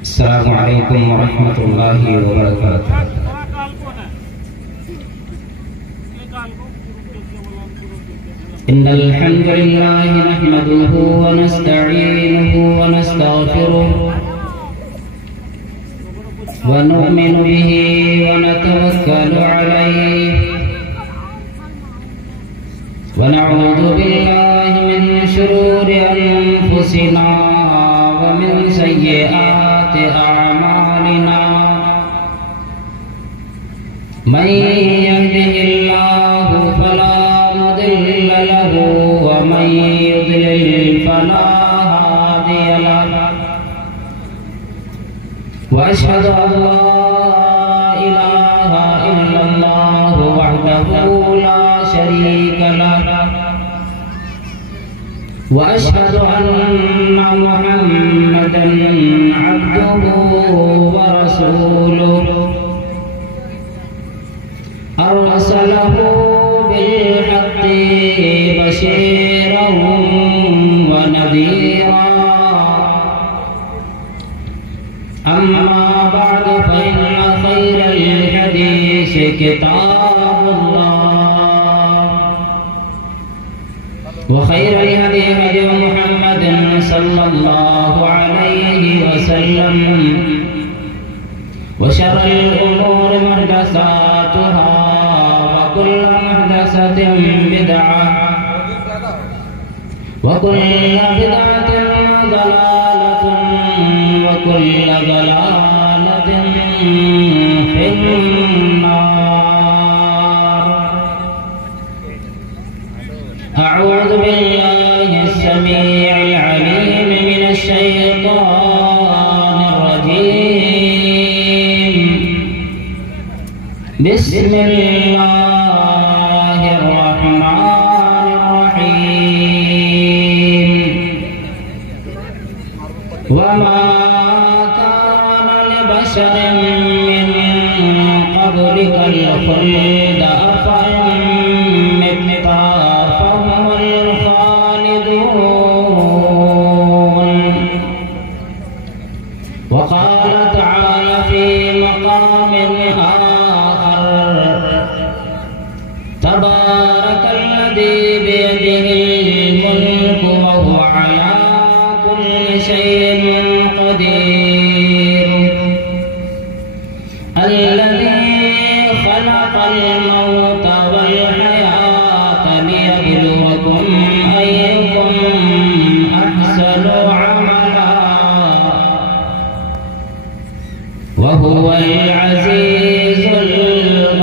السلام علیکم ورحمۃ اللہ وبرکاتہ۔ إن الحمد لله نحمده ونستعينه ونستغفره ونؤمن به ونتوكل عليه ونعوذ بالله من شرور أنفسنا ومن سيئات أعمالنا من يهده الله فلا مضل له ومن يضلل فلا هادي له وأشهد أن لا إله إلا الله وحده لا شريك له وأشهد أن محمدا عبده ورسوله أرسله بالحق بشيرا ونذيرا أما بعد فإن خير الحديث كتاب الله وخير الهدي هدي محمد صلى الله عليه وسلم وشر الأمور محدثاتها وكل محدثة بدعة وكل بدعة ضلالة وكل ضلالة في النار۔ أعوذ بالله السميع العليم من الشيطان الرجيم، بسم الله الرحمن الرحيم۔ وما كان لبشر من قبلك الخلد أفإن مت فهم الخالدون۔ وقال تعالى في مقام آخر، تبارك الذي بيده الملك وهو على كل شيء قدير، الذي خلق الموت والحياة ليبلوكم أيكم أحسن عملا وهو العزيز الغفور۔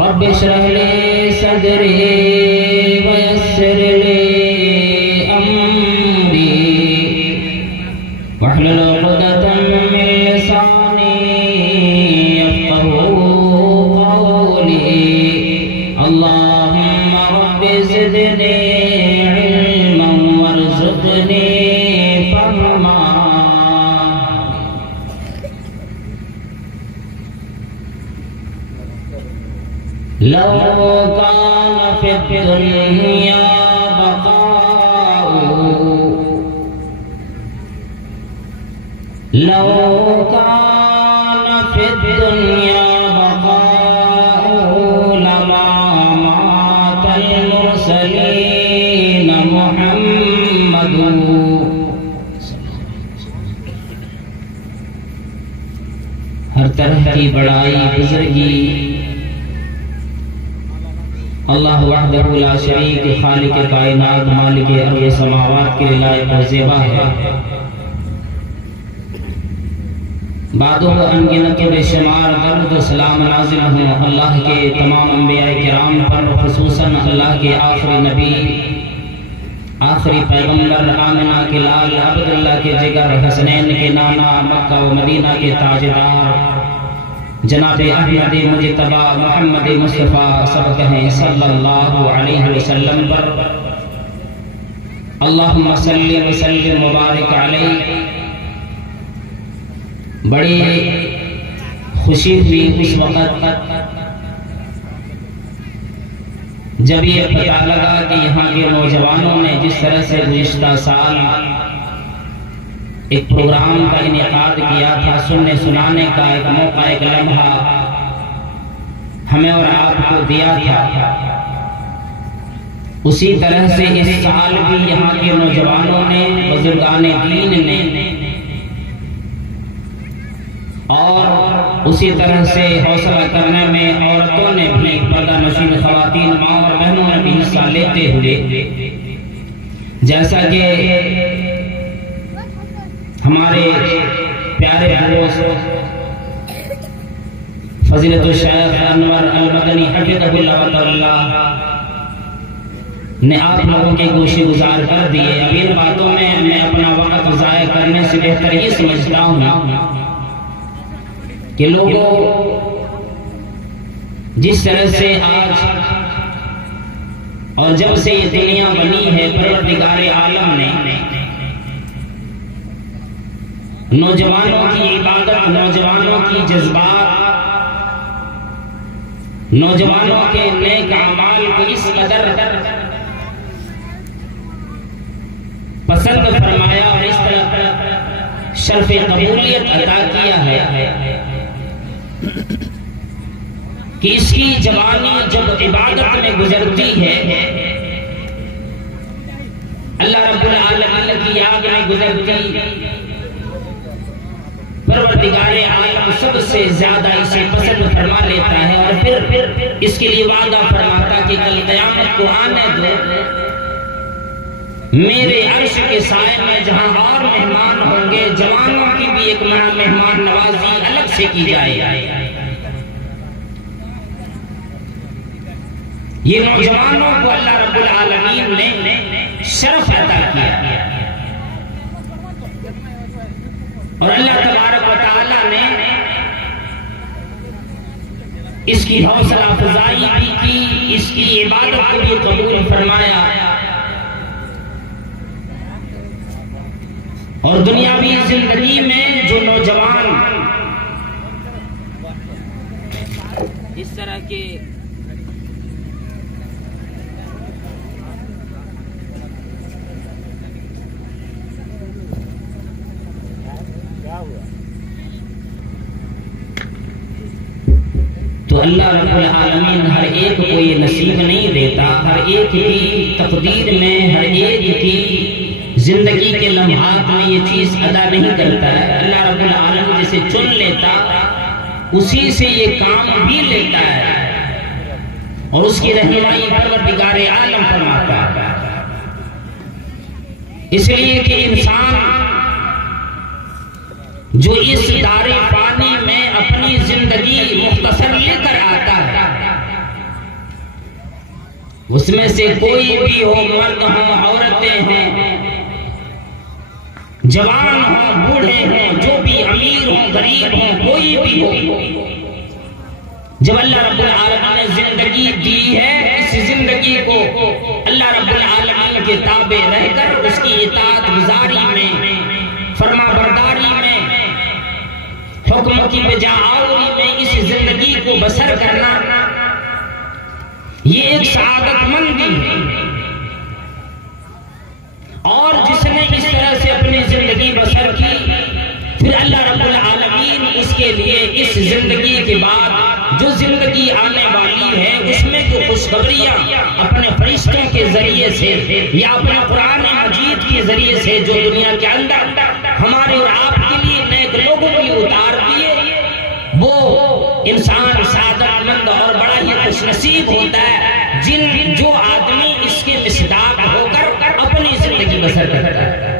رب اشرح لي صدري ويسر لي أمري واحلل عقدة من لساني يفقهوا قولي۔ اللهم رب زدني علما وارزقني فهما۔ لو كان في الدنيا بقاء، لو كان في الدنيا بقاء لما مات المرسلين محمد۔ ہر طرح کی بڑائی بزرگی اللہ وحدہ لا شریک خالق کائنات مالک ارض سماوات کے لائق و زیبا ہے۔ بعدہ انگنت بے شمار درد و سلام نازل ہوں اللہ کے تمام انبیاء کرام پر، خصوصاً اللہ کے آخری نبی آخری پیغمبر آمنہ کے لال عبداللہ کے جگر حسنین کے نانا مکہ و مدینہ کے تاجدار جناب احمد مجتبی محمد مصطفیٰ سب کہیں صلی اللہ علیہ وسلم پر۔ اللہم صلی وسلم مبارک علیہ۔ بڑی خوشی ہوئی اس وقت جب یہ پتہ لگا کہ یہاں کے نوجوانوں نے جس طرح سے گزشتہ سال ایک پروگرام کا انعقاد کیا تھا، سننے سنانے کا ایک موقع، ایک لمحہ ہمیں اور آپ کو دیا تھا، اسی طرح سے اس سال بھی یہاں کے نوجوانوں نے، بزرگان دین نے، اور اسی طرح سے حوصلہ کرنے میں عورتوں نے بھی، پردہ نشین خواتین ماں اور بہنوں نے بھی حصہ لیتے ہوئے، جیسا کہ ہمارے پیارے دوست فضیلت الشیخ انور المدنی حفظہ اللہ تعالی نے آپ لوگوں کے گوشے گزار کر دیے، اب ان باتوں میں میں اپنا وقت ضائع کرنے سے بہتر یہ سمجھتا ہوں کہ لوگوں جس طرح سے آج اور جب سے یہ دنیا بنی ہے، پروردگار عالم نے نوجوانوں کی عبادت، نوجوانوں کی جذبات، نوجوانوں کے نیک اعمال کو اس قدر پسند فرمایا اور اس طرح شرف قبولیت عطا کیا ہے کہ اس کی جوانی جب عبادت میں گزرتی ہے، اللہ رب العالمین کی یاد میں گزرتی، پروردگار عالم سب سے زیادہ اسے پسند فرما لیتا ہے اور پھر اس کے لیے وعدہ فرماتا کہ کل قیامت کو آنے دو، میرے عرش کے سائے میں جہاں اور مہمان ہوں گے، جوانوں کی بھی ایک مہمان نوازی الگ سے کی جائے۔ یہ نوجوانوں کو اللہ رب العالمین نے شرف عطا کیا اور اللہ تبارک و تعالی نے اس کی حوصلہ افزائی بھی کی، اس کی عبادت کو بھی قبول فرمایا اور دنیاوی زندگی میں جو نوجوان اس طرح کے تو اللہ رب العالمین ہر ایک کو یہ نصیب نہیں دیتا، ہر ایک کی تقدیر میں، ہر ایک کی زندگی کے لمحات میں یہ چیز ادا نہیں کرتا ہے۔ اللہ رب العالمین جسے چن لیتا اسی سے یہ کام بھی لیتا ہے اور اس کی رہنمائی پروردگار عالم فرماتا ہے۔ اس لیے کہ انسان جو اس دار فانی میں اپنی زندگی مختصر لے کر آتا ہے، اس میں سے کوئی بھی ہو، مرد ہوں، عورتیں ہیں، جوان ہوں، بوڑھے ہوں، جو بھی امیر ہوں، غریب ہوں، کوئی بھی ہو، جب اللہ رب العالمین نے زندگی دی ہے، اس زندگی کو اللہ رب العالمین کے تابع رہ کر اس کی اطاعت گزاری میں، فرما برداری میں، حکم کی بجا آوری میں اس زندگی کو بسر کرنا، یہ ایک سعادت مندی ہے۔ اور جس نے اس طرح سے اپنی زندگی بسر کی، پھر اللہ رب العالمین اس کے لیے اس زندگی کے بعد جو زندگی آنے والی ہے، اس میں جو خوشخبریاں اپنے فرشتوں کے ذریعے سے یا اپنے قرآن مجید کے ذریعے سے جو دنیا کے اندر ہمارے اور آپ کے لیے نیک لوگوں کے لیے اتار دیے، وہ انسان سعادت مند اور بڑا ہی خوش نصیب ہوتا ہے جو آدمی اس کے مصداق ہو کر اپنی زندگی بسر کرتا ہے۔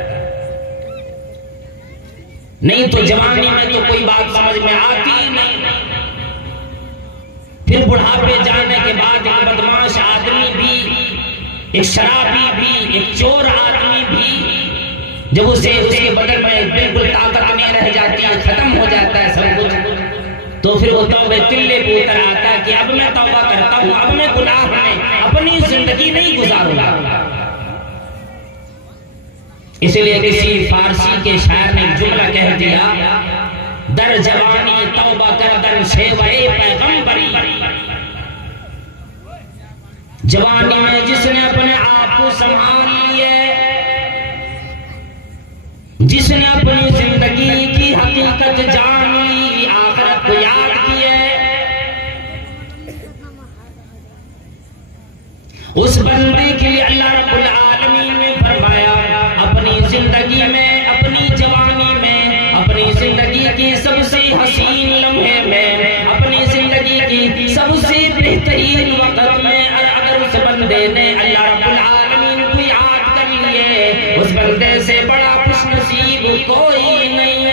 نہیں تو جوانی میں تو کوئی بات سمجھ میں آتی ہی نہیں، پھر بڑھاپے جانے کے بعد ایک بدماش آدمی بھی، ایک شرابی بھی، ایک چور آدمی بھی، جب اسے اس کے بدن میں بالکل طاقت نہیں رہ جاتی ہے، ختم ہو جاتا ہے سب کچھ، تو پھر وہ توبہ تلے پہ اتر آتا ہے کہ اب میں توبہ کرتا ہوں، اب میں گناہ میں اپنی زندگی نہیں گزاروں گا۔ اس لیے کسی فارسی کے شاعر نے جملہ کہہ دیا، در جوانی توبہ کردن شیوہ پیغمبری، جوانی میں جس نے اپنے آپ کو سنبھال لیے، جس نے اپنی زندگی کی حقیقت جان لی، آخرت کو یاد کیے، اس بندے کے لیے اللہ رب العالمین نے فرمایا اپنی زندگی میں، اپنی جوانی میں، اپنی زندگی کی سب سے حسین لمحے میں، اپنی زندگی کی سب سے بہترین وقت میں اگر اس بندے نے اللہ رب العالمین کو یاد کر لیے، اس بندے سے بڑا خوش نصیب کوئی نہیں۔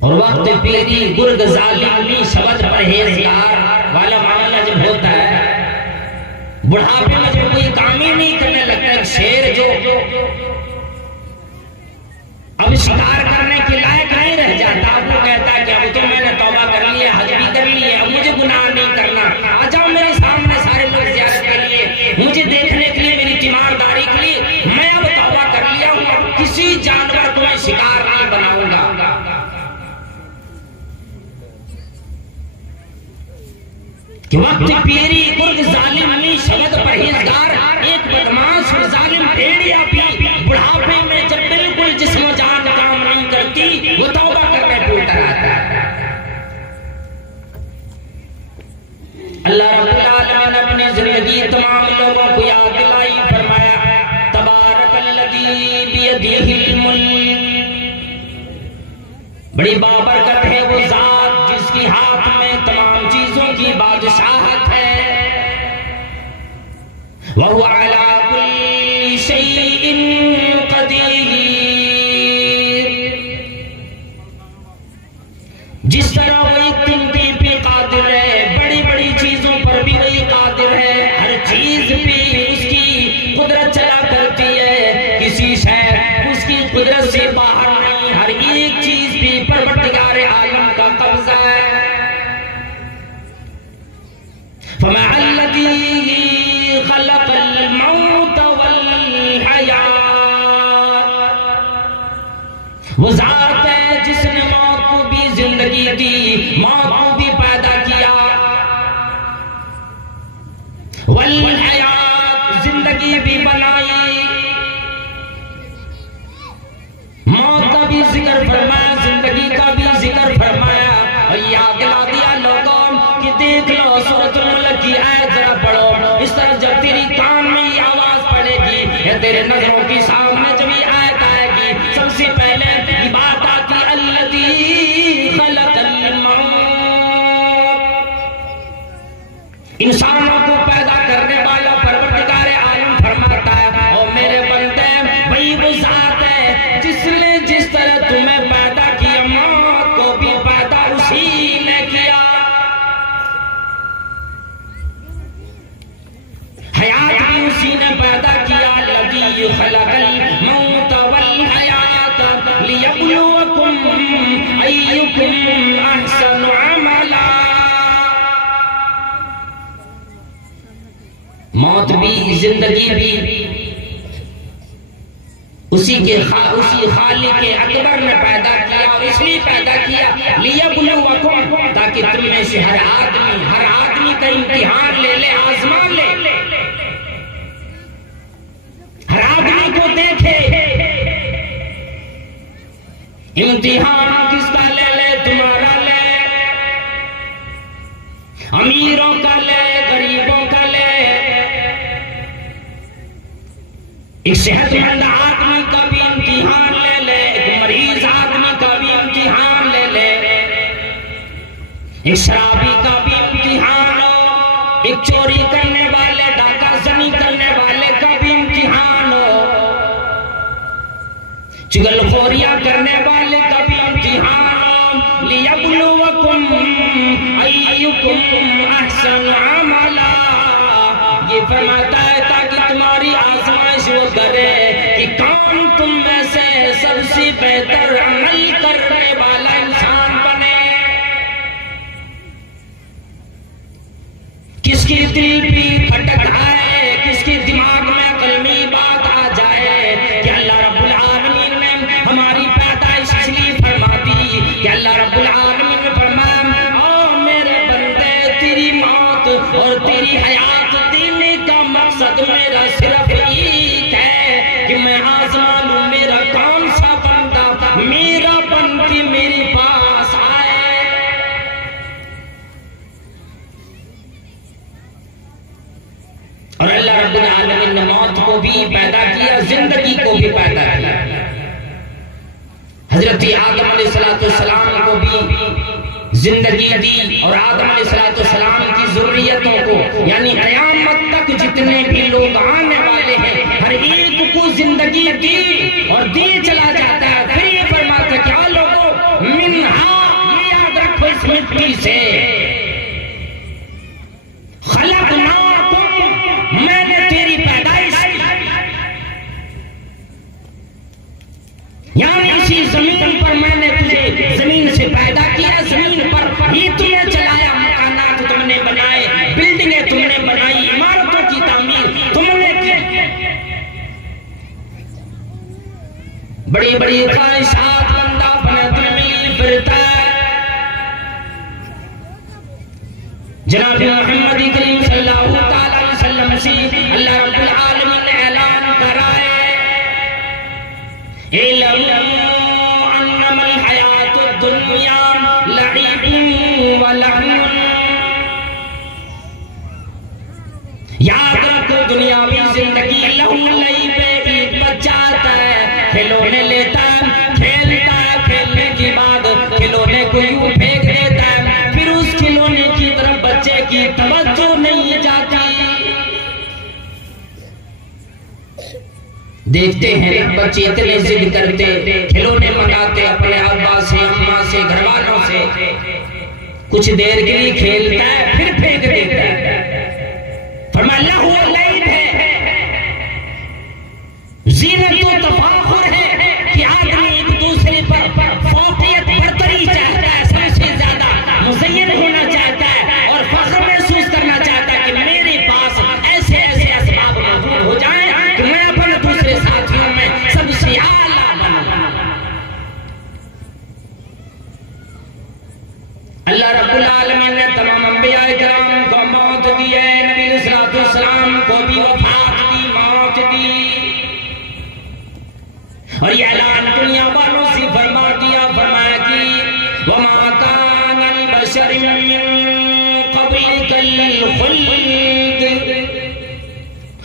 اور وقت پیری گرگ ظالمی شبد پرہیزگار والا معاملہ جب ہوتا ہے، بڑھاپے میں جب کوئی کام ہی نہیں کرنے لگتا ہے، شیر جو اب شکار کرنے کے لائق نہیں رہ جاتا، اب وہ کہتا ہے کہ اب تو میں نے توبہ کر لی ہے، حج بھی کر لی ہے، اب مجھے گناہ نہیں کرنا، آ جاؤ میرے سامنے سارے لوگ زیارت کے لیے، مجھے دیکھنے کے لیے، میری تیمارداری کے لیے، میں اب توبہ کر لیا ہوں، اب کسی جانور کو میں شکار نہیں بناؤں گا۔ کہ وقت پیری گرگ ظالمی شبد پرہیزگار، ایک بدماش اور ظالم بھیڑیا بھی بڑھاپے میں جب بالکل جسم و جان کام نہیں کرتی، وہ توبہ کرنے ٹوٹا رہتا ہے۔ اللہ رب العالمین نے اپنی زندگی تمام لوگوں کو یاد دلائی، فرمایا تبارک الذی بیدہ الملک، بڑی بابرکت ہے وہ ذات جس کی ہاتھ میں تمام چیزوں کی بادشاہت ہے، وَهُوَ عَلَىٰ كُلِّ شَيْءٍ قَدِيرٌ، جس طرح وہ ایک تنتی پہ قادر ہے، بڑی بڑی چیزوں پر بھی وہی قادر ہے، ہر چیز بھی اس کی قدرت چلا کرتی ہے، کسی شے اس کی قدرت سے باہر نہیں، ہر ایک چیز بھی پروردگار عالم کا قبضہ ہے۔ فَمَعَ الَّذِي خَلَقَ الْمَوْتَ وَالْحَيَاةَ، وہ ذات ہے جس نے موت کو بھی زندگی دی، موت کو بھی پیدا کیا، والحیات، زندگی بھی بنائی، موت کا بھی ذکر فرمایا، زندگی کا بھی ذکر فرمایا، اور یاد دلا دیا لوگوں کہ دیکھ لو سورۃ الملک کی آیت ذرا پڑھو، اس طرح جب تیری کان میں یہ آواز پڑے گی یا تیرے نظروں کی سامنے جب یہ آیت آئے گی، سب سے پہلے یہ بات آتی الذی خلق الموت، انسانوں کو پیدا کرنے والا پروردگار عالم فرماتا ہے اور میرے بندے وہی وہ ذات ہے جس نے جس طرح تمہیں پیدا کیا، موت کو بھی پیدا اسی نے کیا، حیات بھی اسی نے پیدا کیا، الذی خلق الموت والحیات لیبلوکم ایکم احسن عملا، موت بھی زندگی بھی اسی خالق اکبر نے پیدا کیا، اور اس لیے پیدا کیا لیبلوکم، تاکہ تم میں سے ہر آدمی کا امتحان لے لے، آزما لے، ہر آدمی کو دیکھے، امتحان کس کا لے لے، تمہارا لے، امیروں کا لے، غریبوں کا لے، ایک صحت مند آدمی کا بھی امتحان لے لے، ایک مریض آدمی کا بھی امتحان لے لے، ایک شرابی کا بھی امتحان ہو، ایک چوری کرنے والے، ڈاکہ زنی کرنے والے کا بھی امتحان ہو، چغل خوریاں کرنے والے کا بھی امتحان ہو، لیبلوکم ایکم احسن عملا، یہ فرماتا ہے تاکہ تمہاری آزمائش وہ کرے کہ کون تم میں سے سب سے بہتر عمل کرنے والا انسان بنے، کس کی دل بھی پھٹک آئے، کس کے دماغ میں قلمی بات آ جائے کہ اللہ رب العالمین نے ہماری پیدائش اس لیے فرما دی، کہ اللہ رب العالمین نے فرما کہ میرے پاس آئے. اور اللہ رب العالمین نے موت کو بھی پیدا کیا، زندگی کو بھی پیدا کیا. حضرت آدم علیہ السلام کو بھی زندگی دی، اور آدم علیہ السلام کی ذریتوں کو، یعنی قیامت تک جتنے بھی لوگ آنے والے ہیں ہر ایک کو زندگی دی اور دی چلا جاتا ہے. پھر یہ فرماتا ہے کیا لوگوں منہا، یہ یاد رکھو اس مٹی سے خلقناکم، میں نے تیری پیدائش کی، یعنی اسی زمین پر میں نے تجھے زمین سے پیدا کیا، زمین پر ہی تمہیں چلایا، مکانات تم نے بنائے، بلڈنگیں تم نے بنائی، عمارتوں کی تعمیر تم نے کی، بڑی بڑی خواہشات بندہ اپنے دل میں پھرتا ہے. جناب محمد کریم صلی اللہ تعالی علیہ وسلم سے اللہ رب العالمین نے اعلان کرا ہے اعلموا انما الحیات الدنیا لعب ولہو. یاد رکھو دنیاوی زندگی لہو لعب ہے. ایک بچہ آتا ہے کھلونے لیتا ہے، کھیلتا ہے، کھیلنے کے بعد کھلونے کو یوں پھینک دیتا ہے، پھر اس کھلونے کی طرف بچے کی توجہ نہیں جاتی. دیکھتے ہیں بچے اتنے ضد کرتے، کھلونے منگاتے اپنے ابا سے، اماں سے، گھر والوں سے، کچھ دیر کے لیے کھیلتا ہے پھر پھینک دیتا ہے. فرمایا لہو لعب ہے، زینت و تفاخر ہے کہ آدمی ایک دوسرے پر فوقیت برتری چاہتا ہے، سب سے زیادہ مزین ہونا چاہتا ہے اور فخر محسوس کرنا چاہتا ہے کہ میرے پاس ایسے ایسے اسباب موجود ہو جائیں کہ میں اپنے دوسرے ساتھیوں میں سب سے اعلیٰ بنوں. اللہ رب العالمین نے تمام انبیاء کرام کو موت دی ہے، نبی علیہ السلام کو بھی وفات دی، موت دی، اور یہ اعلان دنیا والوں سے فرما دیا. فرمایا کہ وما کان البشر من قبلک الخلد،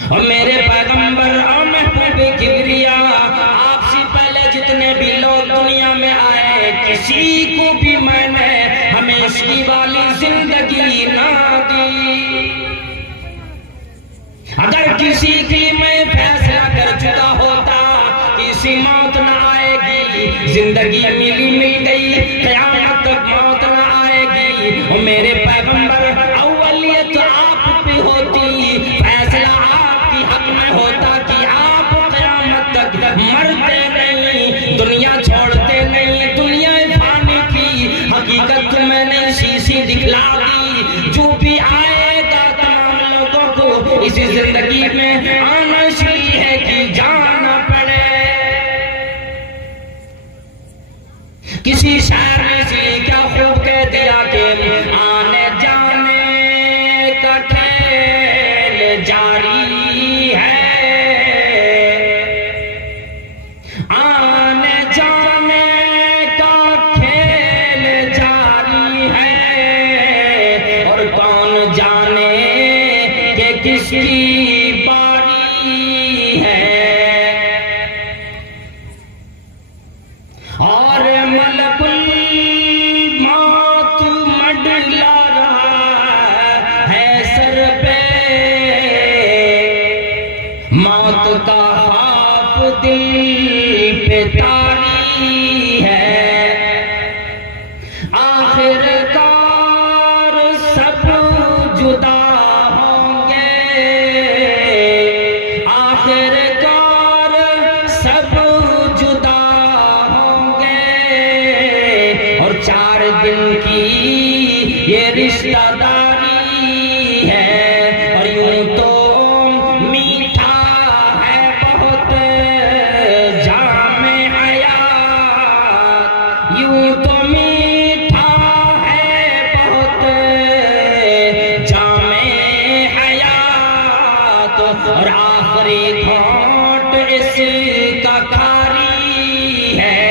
اور میرے پیغمبر اور محبوب کبریا آپ سے پہلے جتنے بھی لوگ دنیا میں آئے کسی کو بھی میں نے ہمیشگی والی زندگی نہ دی. اگر کسی کی میں فیصلہ کر چکا ہوتا کسی موت نہ آئے گی، زندگی مل گئی، قیامت تک موت نہ آئے گی، وہ میرے پیغمبر اولیت آپ پہ ہوتی، فیصلہ آپ کی حق میں ہوتا کہ آپ قیامت تک مرتے نہیں، دنیا چھوڑتے نہیں. دنیا فانی کی حقیقت میں نے سی دکھلا دی. جو بھی آئے گا تمام لوگوں کو اسی زندگی میں آنا چاہیے ہے کہ جانا پڑے. کسی شاعر نے اسی کیا خوب کہہ دیا کہ آنے جانے کا کھیل جاری ہے، آنے جانے کا کھیل جاری ہے، اور کون جانے کہ کس کی باری ہے. اور ملک الموت مڈلا رہا ہے سر پہ، موت کا خواب دل پہ طاری ہے. آخر کار سب جدا ہوں گے، آخر کار سب جدا ہوں گے، اور 4 دن کی یہ رشتہ داری ہے. اور یوں تو میٹھا ہے بہت جام حیات، یوں تو میٹھا ہے بہت جام حیات، اور آخری گھونٹ اس کا کاری ہے.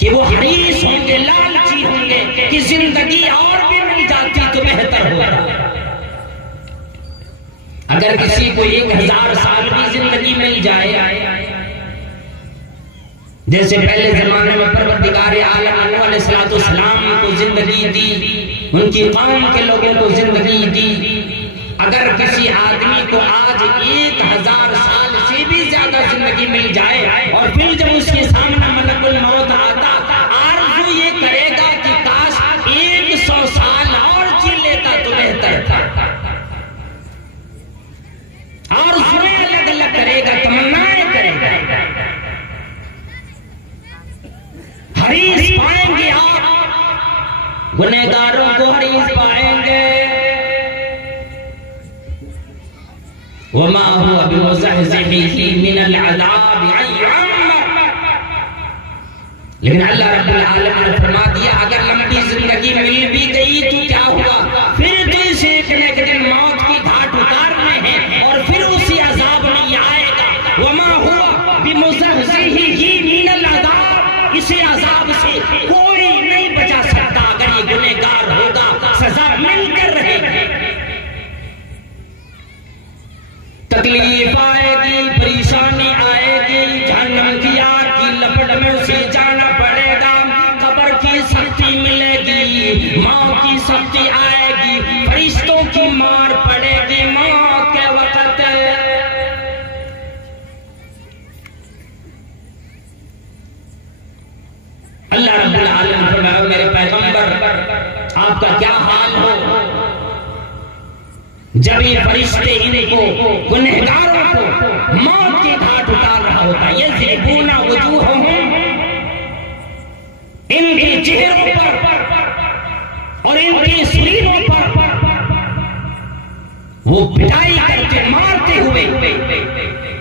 کہ وہ حریص ہوں گے، لالچی ہوں گے کہ زندگی اور بھی مل جاتی تو بہتر ہوگا۔ اگر کسی کو 1000 سال کی زندگی مل جائے، جیسے پہلے زمانے میں پروردگار عالم علیہ السلام کو زندگی دی، ان کی قوم کے لوگوں کو زندگی دی، اگر کسی آدمی کو آج 1000 سال سے بھی زیادہ زندگی مل جائے اور پھر جب اس کے سامنے ملک الموت آتا، آرزو یہ کرے گا کہ کاش 100 سال اور جی لیتا تو بہتر تھا۔ آرزویں الگ الگ کرے گا، تمنائیں کرے گا۔ حریص پائیں گے آپ، گنہگاروں کو حریص پائیں گے۔ وما هو بمزحزحه من العذاب ان يعمر، لیکن اللہ رب العالمین نے فرما دیا اگر لمبی زندگی مل بھی گئی تو کیا ہوا، پھر تو اسے ایک نہ ایک دن موت کی گھاٹ اتارنے ہیں اور پھر اسی عذاب میں یہ آئے گا۔ وما هو بمزحزحه من العذاب، اسے عذاب سے کوئی نہیں بچا سکتا اگر یہ گنہگار ہوگا، سزا مل کر رہے گی۔ تکلیف آئے گی، پریشانی آئے گی، جہنم کی آگ کی لپٹ میں اسے جانا پڑے گا، قبر کی سختی ملے گی، موت کی سختی آئے گی، فرشتوں کی مار پڑے گی موت کے وقت۔ اللہ رب العالمین فرمایا میرے پیغمبر آپ کا کیا حال ہو جب یہ فرشتے ان کو گنہگاروں کو موت کی گھاٹ اتار رہا ہوتا ہے، یضربون وجوہہم، ان کے چہروں پر اور ان کے شریروں پر وہ پٹائی کرتے مارتے ہوئے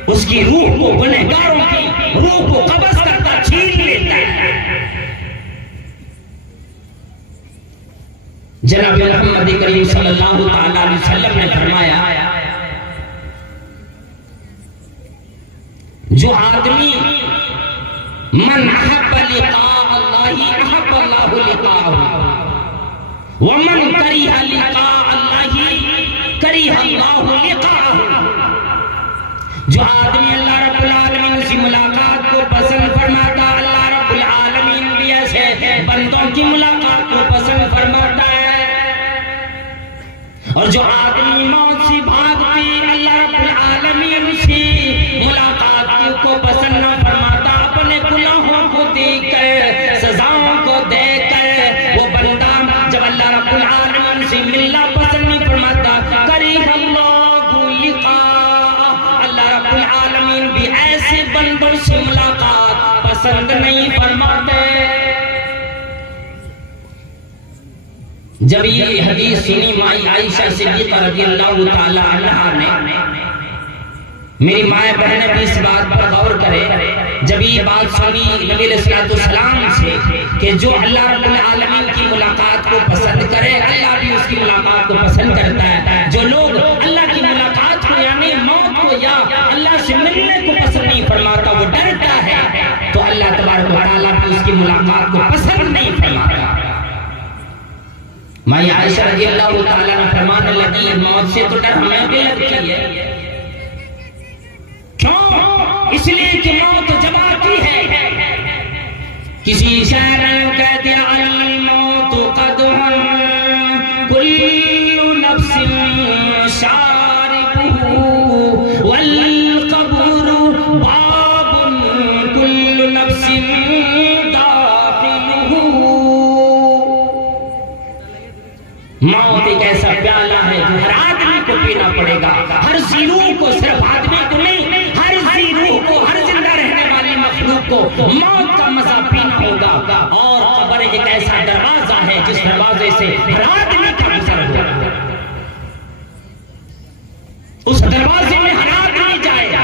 اس کی روح کو، گنہگاروں کی روح کو قبض کرتا، چھین لیتا ہے۔ جناب محمد کریم صلی اللہ تعالیٰ علیہ وسلم نے فرمایا جو آدمی من احب لقاء اللہ احب اللہ لقاءہ ومن کرہ لقاء اللہ کرہ اللہ لقاءہ، جو آدمی اللہ رب العالمین سے ملاقات کو پسند فرماتا، اللہ رب العالمین بھی ایسے بندوں کی ملاقات کو پسند فرماتا ہے، اور جو آدمی موت سے بھاگتی اللہ رب العالمین سے ملاقات کو پسند نہ فرماتا، اپنے گناہوں کو دیکھ کر، سزاؤں کو دیکھ کر، وہ بندہ جب اللہ رب العالمین سے ملنا پسند نہیں فرماتا، کرہ اللہ لقاء، اللہ رب العالمین بھی ایسے بندوں سے ملاقات پسند نہیں فرماتے۔ جب یہ حدیث سنی مائی عائشہ صدیقہ رضی اللہ تعالی عنہا نے، میری مائیں بہنیں بھی اس بات پر غور کرے، جب یہ بات سنی نبی علیہ السلام سے کہ جو اللہ رب العالمین کی ملاقات کو پسند کرے اللہ بھی اس کی ملاقات کو پسند کرتا ہے، جو لوگ اللہ کی ملاقات کو یعنی موت کو یا اللہ سے ملنے کو پسند نہیں فرماتا، وہ ڈرتا ہے، تو اللہ تبارک و تعالیٰ بھی اس کی ملاقات کو پسند نہیں فرماتا۔ مائی عائشہ رضی اللہ تعالیٰ نے فرمانے لگی موت سے تو ڈر ہمیں بھی لگتی ہے، کیوں؟ اس لیے کہ موت جب آتی ہے، کسی شاعر نے کہہ دیا الموت قدح کل نفس شاربہ والقبر باب کل نفس موت ایک ایسا پیالہ ہے جو ہر آدمی کو پینا پڑے گا، ہر ذی روح کو، صرف آدمی کو نہیں، ہر ذی روح کو، ہر زندہ رہنے والی مخلوق کو موت کا مزہ پینا ہوگا، اور قبر ایک ایسا دروازہ ہے جس دروازے سے ہر آدمی کا گزر ہوگا، اس دروازے میں ہر آدمی جائے گا۔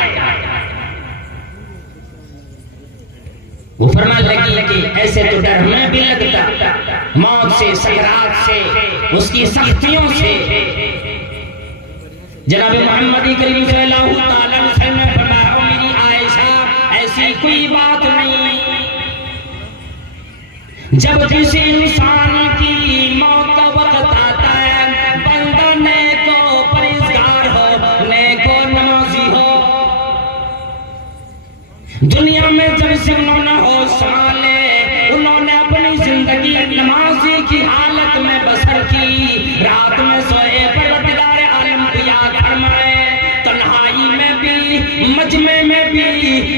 وہ فرمانے لگی کہ ایسے تو ڈر ہمیں بھی لگتا موت سے، سکرات سے، اس کی سختیوں سے۔ جناب محمد کریم صلی اللہ تعالیٰ علیہ وسلم نے فرمایا میری عائشہ ایسی کوئی بات نہیں، جب کسی انسان کی موت کا وقت آتا ہے، بندہ نیک و پرہیزگار ہو، نیک و نمازی ہو، دنیا میں جب سے انہوں نے ہوش سنبھالے، انہوں نے اپنی زندگی نمازی کی حالت میں بسر کی، رات میں سوئے پروردگار عالم کو یاد فرمائے، تنہائی میں بھی، مجمع میں بھی،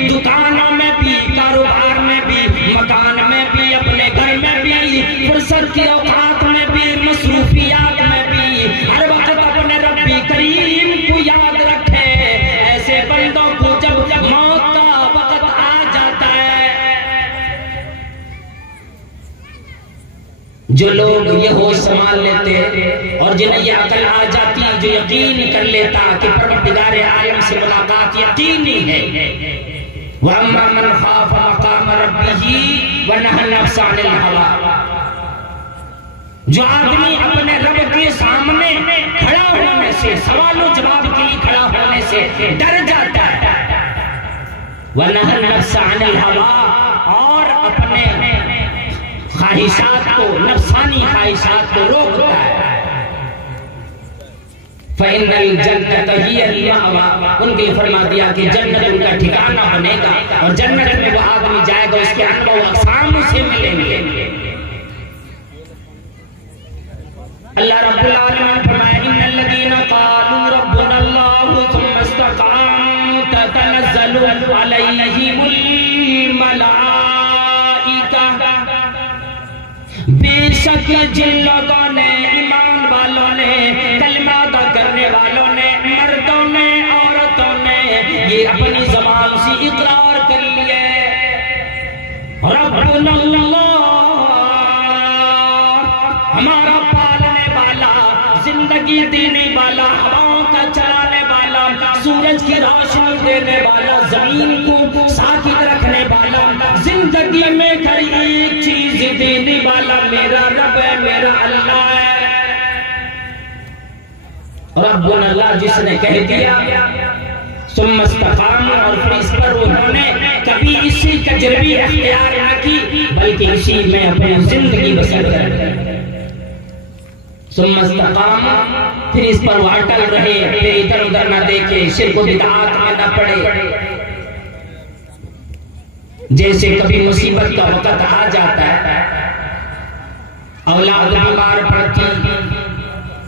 دکانوں میں بھی، کاروبار میں بھی، مکان میں بھی، اپنے گھر میں بھی، فرصت کی اوقات میں بھی، مصروفیات میں بھی، ہر وقت اپنے رب کریم کو یاد رکھے۔ ایسے بندوں کو جب موت کا وقت آ جاتا ہے، جو لوگ یہ ہوش سنبھال لیتے اور جنہیں یہ عقل آ جاتی، جو یقین کر لیتا کہ پروردگار عالم سے ملاقات یقینی ہے، وَأَمَّا مَنْ خَافَ مَقَامَ رَبِّهِ وَنَهَى النَّفْسَ عَنِ الْهَوَىٰ، جو آدمی اپنے رب کے سامنے کھڑا ہونے سے، سوال و جواب کے لیے کھڑا ہونے سے ڈر جاتا ہے، وَنَهَى النَّفْسَ عَنِ الْهَوَىٰ، اور اپنے خواہشات کو، نفسانی خواہشات کو روکتا ہے، فَإِنَّ الْجَنَّةَ هِيَ الْمَأْوَىٰ، ان کے لیے فرما دیا کہ جنت ان کا ٹھکانہ بنے گا، اور جنت میں وہ آدمی جائے گا، اس کے انواع و اقسام اسے ملیں گے۔ اللہ رب العالمین فرمائے إِنَّ الَّذِينَ قَالُوا رَبُّنَا اللَّهُ ثُمَّ اسْتَقَامُوا تَتَنَزَّلُ عَلَيْهِمُ الْمَلَائِكَةُ، بے شک جن لوگوں نے، ایمان والوں نے، کلمہ ادا کرنے والوں نے، مردوں نے، عورتوں نے یہ اپنی زبان سے اقرار کر لیے، ربنا اللہ، ہمارا پالنے والا، زندگی دینے والا، ہواؤں کا چلانے والا، سورج کی روشنی دینے والا، زمین کو ساکت رکھنے والا، زندگی میں ہر ایک چیز دینے والا میرا رب ہے، میرا اللہ ہے۔ ربنا اللہ جس نے کہہ دیا، ثم استقاموا، اور پھر اس پر انہوں نے کبھی اسی تجربی اختیار نہ کی، بلکہ اسی میں اپنی زندگی بسر کر، ثم استقاموا، پھر اس پر وہ اٹل رہے، پھر ادھر ادھر نہ دیکھے، شرک و بدعات میں نہ پڑے۔ جیسے کبھی مصیبت کا وقت آ جاتا ہے، اولاد بیمار پڑتی،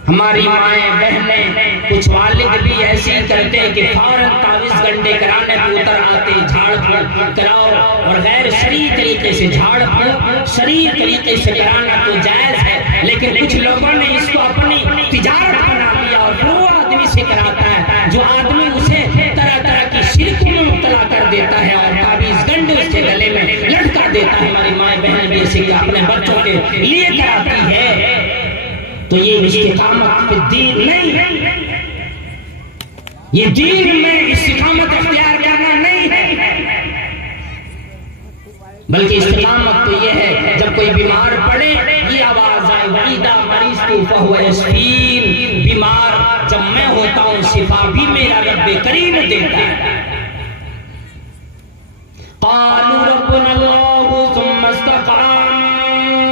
ہماری مائیں بہنیں، کچھ والد بھی ایسے ہی کرتے کہ فوراً تعویذ گنڈے کرانے پہ اتر آتے، جھاڑ پھونک کراؤ، اور غیر شرعی طریقے سے جھاڑ پھونک شرعی طریقے سے کرانا تو جائز ہے، لیکن کچھ لوگوں نے اس کو اپنی تجارت بنا لیا، اور وہ آدمی سے کراتا ہے جو آدمی اسے طرح طرح کی شرک میں مبتلا کر دیتا ہے، اور تعویذ گنڈے اس کے گلے میں لٹکا دیتا ہے۔ ہماری مائیں بہنیں بھی اسے اپنے بچوں کے لیے کراتی ہے، تو یہ استقامت پہ دین نہیں ہے، یہ دین میں استقامت اختیار کرنا نہیں ہے، بلکہ استقامت تو یہ ہے جب کوئی بیمار پڑے یہ آواز آئے، وَإِذَا مَرِضْتُ فَهُوَ يَشْفِينِ، بیمار جب میں ہوتا ہوں شفا بھی میرا رب کریم دیتا ہے۔ قَالُوا رَبُّنَا اللَّهُ ثُمَّ اسْتَقَامُوا،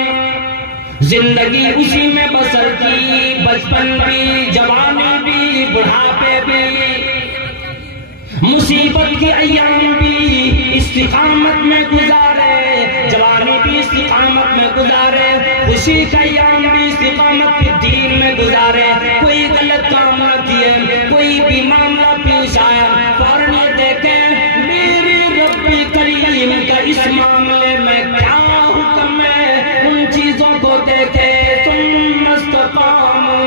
زندگی اسی میں بسر کی، بچپن بھی، جوانی بھی، بڑھاپے بھی، مصیبت کے ایام بھی استقامت میں گزارے، جوانی بھی استقامت میں گزارے، خوشی کا ایام بھی استقامت کے دین میں گزارے، کوئی غلط کام نہ کیے، کوئی بھی معاملہ پیش آیا فوراً یہ دیکھیں میری رب کریم کا اس معاملے میں کیا حکم ہے، ان چیزوں کو دیکھے، ثم استقاموا،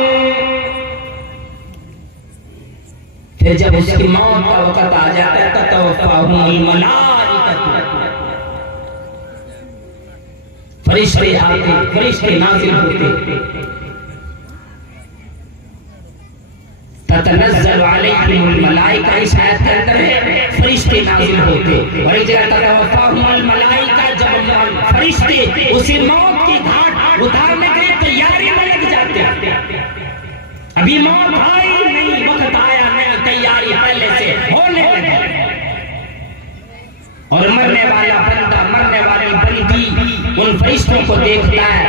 پھر جب اس کی موت کا وقت آ جاتا ہے تتوفاہم الملائکۃ، فرشتے آتے، فرشتے نازل ہوتے، تتنزل علیہم الملائکہ، اس آیت کے اندر ہے فرشتے نازل ہوتے، اور ایک جگہ تتوفاہم الملائکہ، جب فرشتے اسے موت کی گھاٹ اتارنے کے لیے تیاری میں لگ جاتے ہیں، ابھی موت آئی نہیں، وقت آیا نہیں، تیاری پہلے سے ہونے لگی، اور مرنے والا بندہ، مرنے والی بندی ان فرشتوں کو دیکھتا ہے،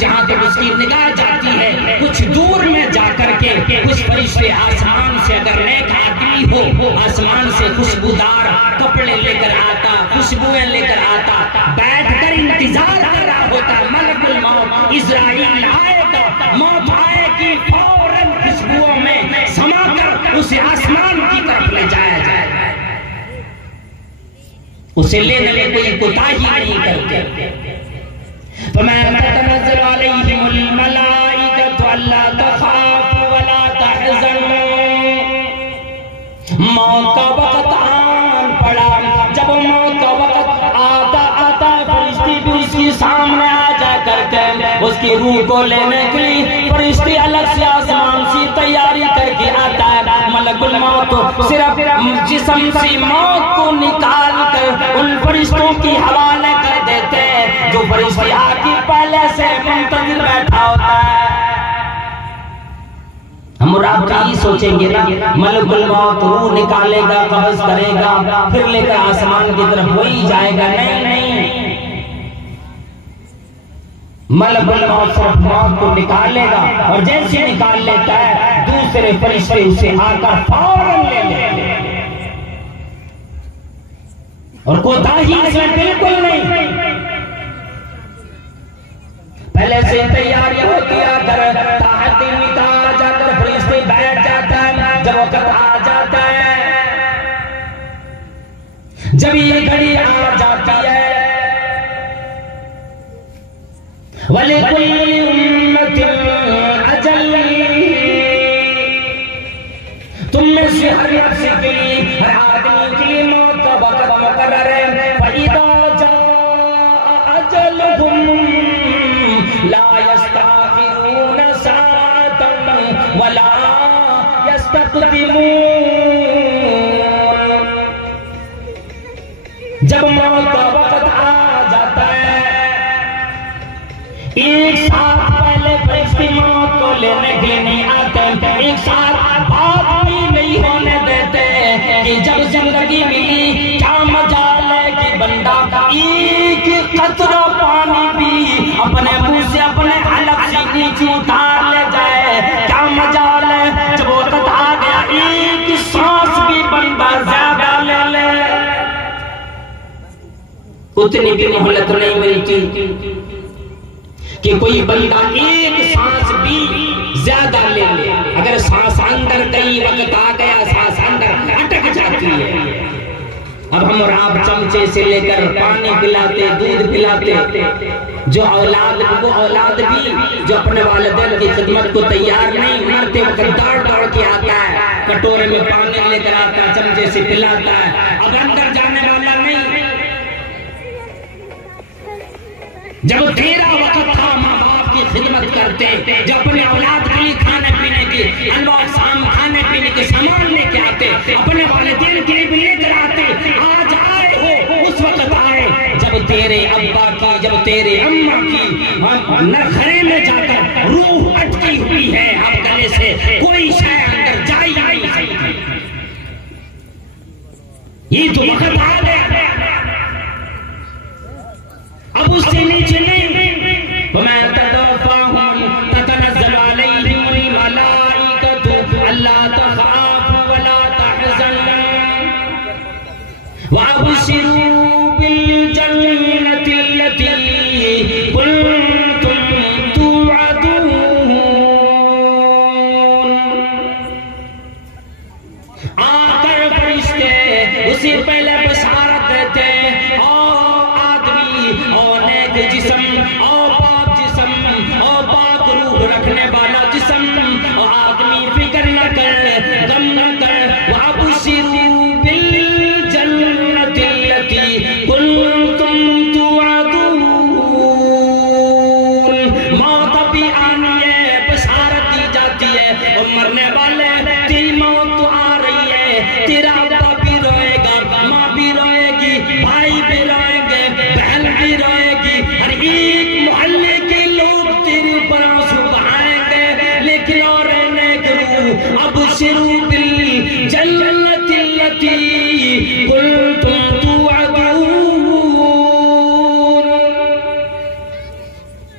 جہاں تک اس کی نگاہ جاتی ہے کچھ دور میں جا کر کے کچھ فرشتے آسمان سے اگر نیک آدمی ہو آسمان سے خوشبودار کپڑے لے کر آتا، خوشبوئیں لے کر آتا، بیٹھ کر انتظار کر رہا ہوتا ملک الموت اسرائیل آئے گا، موت آئے گی، فوراً خوشبوؤں میں سما کر اسے آسمان کی طرف لے جایا جائے، اسے لینے میں کوئی کوتاہی نہیں کرتے۔ فَمَا تَتَنَزَّلُ عَلَيْهِمُ الْمَلَائِكَةُ أَلَّا تَخَافُوا وَلَا تَحْزَنُوا۔ موت کا وقت آن پڑا، جب موت کا وقت آتا فرشتے بھی اس کے سامنے آ جا کرتے، اس کی روح کو لینے کے لیے فرشتے الگ سے آسمان سے تیاری کر کے آتا ہے۔ ملک الموت صرف جسم سے موت کو نکال کر ان فرشتوں کی حوالے کر دیتے ہیں جو فرشتے آگے پہلے سے منتظر بیٹھا ہوتا ہے۔ ہم رات ہی سوچیں گے نا ملک الموت روح نکالے گا، قبض کرے گا، پھر لے کر آسمان کی طرف وہی جائے گا، نہیں، ملک الموت صرف موت کو نکالے گا اور جیسے نکال لیتا ہے دوسرے فرشتے اسے آ کر فوراً لے لیتے ہیں، اور کوتاہی اس میں بالکل نہیں، پہلے سے تیاری ہوتی ہے، اگر تاحت نکال جا کر فرشتے بیٹھ جاتا ہے، جب وقت آ جاتا ہے، جب یہ گھڑی آ جاتی ہے، وَلِكُلِّ أُمَّةٍ أَجَلٌ، تم میں سے ہر نفس کے لیے، ہر آدمی کے لیے موت کا وقت مقرر ہے۔ فَإِذَا جَاءَ أَجَلُهُمْ لَا يَسْتَأْخِرُونَ سَاعَةً وَلَا يَسْتَقْدِمُونَ۔ جب موت کا وقت آ جاتا ہے، ایک ساتھ پہلے فرشتے موت کو لینے کے لیے نہیں آتے، ایک ساتھ بات بھی نہیں ہونے دیتے کہ جب زندگی ملی کیا مجال ہے کہ بندہ ایک قطرہ پانی بھی اپنے منہ سے اپنے حلق سے نیچے اتار لے جائے، کیا مجال ہے جب وقت آ گیا ایک سانس بھی بندہ زیادہ لے لے، اتنی بھی مہلت نہیں ملتی کہ کوئی بندہ ایک سانس بھی زیادہ لے لے، اگر سانس اندر گئی وقت آ گیا سانس اندر اٹک جاتی ہے۔ اب ہم اور آپ چمچے سے لے کر پانی پلاتے، دودھ پلاتے، جو اولاد وہ اولاد بھی جو اپنے والدین کی خدمت کو تیار نہیں، مرتے وقت دوڑ دوڑ کے آتا ہے، کٹورے میں پانی لے کر آتا ہے، چمچے سے پلاتا ہے، اب اندر جانے والا نہیں۔ جب تیرا وقت تھا ماں باپ کی خدمت کرتے، جب اپنے اولاد کے لیے کھانے پینے کی انواع کھانے پینے کے سامان لے کے آتے، اپنے والدین کے لیے بھی لے کر آتے، آج آئے ہو اس وقت آئے جب تیرے ابا کی، جب تیرے اماں کی نرخرے میں جا کر روح اٹکی ہوئی ہے، اب گلے سے کوئی شے اندر جائی نہیں سکتی، یہ تو وقت آ گیا، اب اس سے نیچے نہیں۔ وَمَا تَتَوَفَّاهُمْ تَتَنَزَّلُ عَلَيْهِمُ الْمَلَائِكَةُ أَلَّا تَخَافُوا وَلَا تَحْزَنُوا وَأَبْشِرُوا بِالْجَنَّةِ الَّتِي كُنتُمْ تُوعَدُونَ۔ آ کر فرشتے اسے پہلے بشارت دیتے، جسم اور پاک جسم اور پاک روح رکھنے والا جسم، اور آدمی فکر نہ کر، غم نہ کر، وَأَبْشِرُوا بِالْجَنَّةِ الَّتِي كُنتُمْ تُوعَدُونَ۔ موت بھی آنی ہے، بشارت دی جاتی ہے، اور مرنے والے تیری موت تو آ رہی ہے، تیرا ابا بھی روئے گا، ماں بھی روئے گی، بھائی بھی روئے گے، بہن بھی روئے گی، ایک محلے کے لوگ تیرے اوپر آنسو بہائیں گے،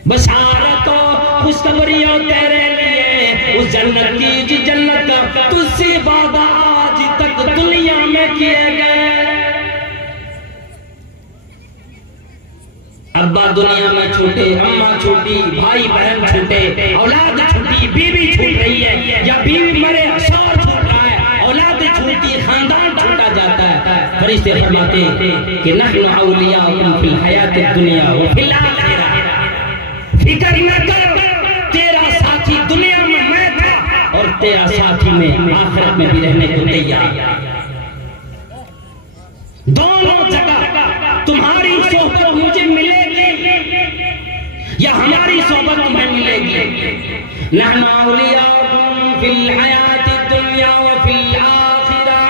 بشارت و خوشخبری ہو تیرے لیے اس جنت کی جی جنت کا تجھ سے وعدہ آج تک دنیا میں کیے گئے. ابا دنیا میں چھوٹے، اماں چھوٹی، بھائی بہن چھوٹے، اولاد چھوٹی، بیوی چھوٹ رہی ہے یا بیوی مرے شوہر چھوٹ رہا ہے، اولاد چھوٹی، خاندان چھوٹا جاتا ہے. فرشتے فرماتے کہ نحن اولیاؤکم فی الحیات الدنیا وفی الآخرہ. فکر نہ کر، تیرا ساتھی دنیا میں تھا اور تیرا ساتھی میں آخرت میں بھی رہنے کو تیار. دونوں جگہ تمہاری صحبت مجھے ملے گی یا ہماری صحبت تمہیں ملے گی. نحن اولیاؤکم فی الحیات الدنیا وفی الآخرہ.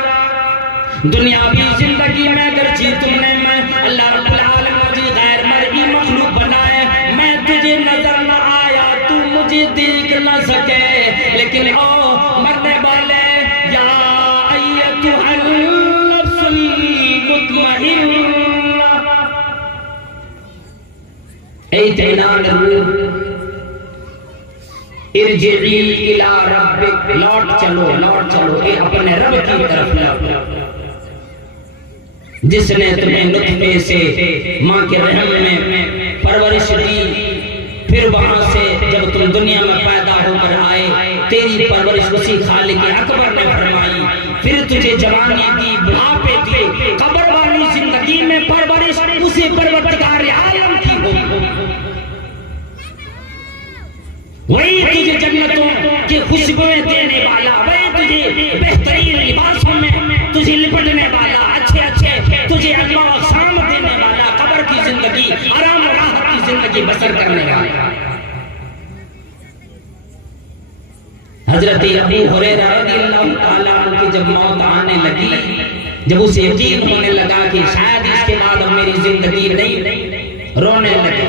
دنیاوی زندگی میں اگرچہ تم نے میں اللہ رب العالمین مجھے غیر مرئی مخلوق بنایا، میں تجھے نظر نہ آیا، تو مجھے دیکھ نہ سکے، لیکن او مرنے والے یا ایتھا النفس المطمئنہ اطمینان روح ارجعی الی ربک، لوٹ چلو اے اپنے رب کی طرف لوٹ، جس نے تمہیں نطفے سے ماں کے رحم میں پرورش دی، پھر وہاں سے جب تم دنیا میں پیدا ہو کر آئے تیری پرورش اسی خالق اکبر نے فرمائی، پھر تجھے جوانی دی، بڑھاپے دی، قبر والی زندگی میں پرورش اسی پروردگار عالم کی ہوئی. وہی تجھے جنتوں کی خوشبوئیں دینے والا، وہی تجھے بہترین لباسوں میں تجھے لپٹنے والا، اچھے تجھے انواع و اقسام دینے والا، قبر کی زندگی، آرام و راحت کی زندگی بسر کرنے والا. حضرت ابو ہریرہ رضی اللہ تعالیٰ عنہ کی جب موت آنے لگی، جب اسے یقین ہونے لگا کہ شاید اس کے بعد اب میری زندگی نہیں، رونے لگے.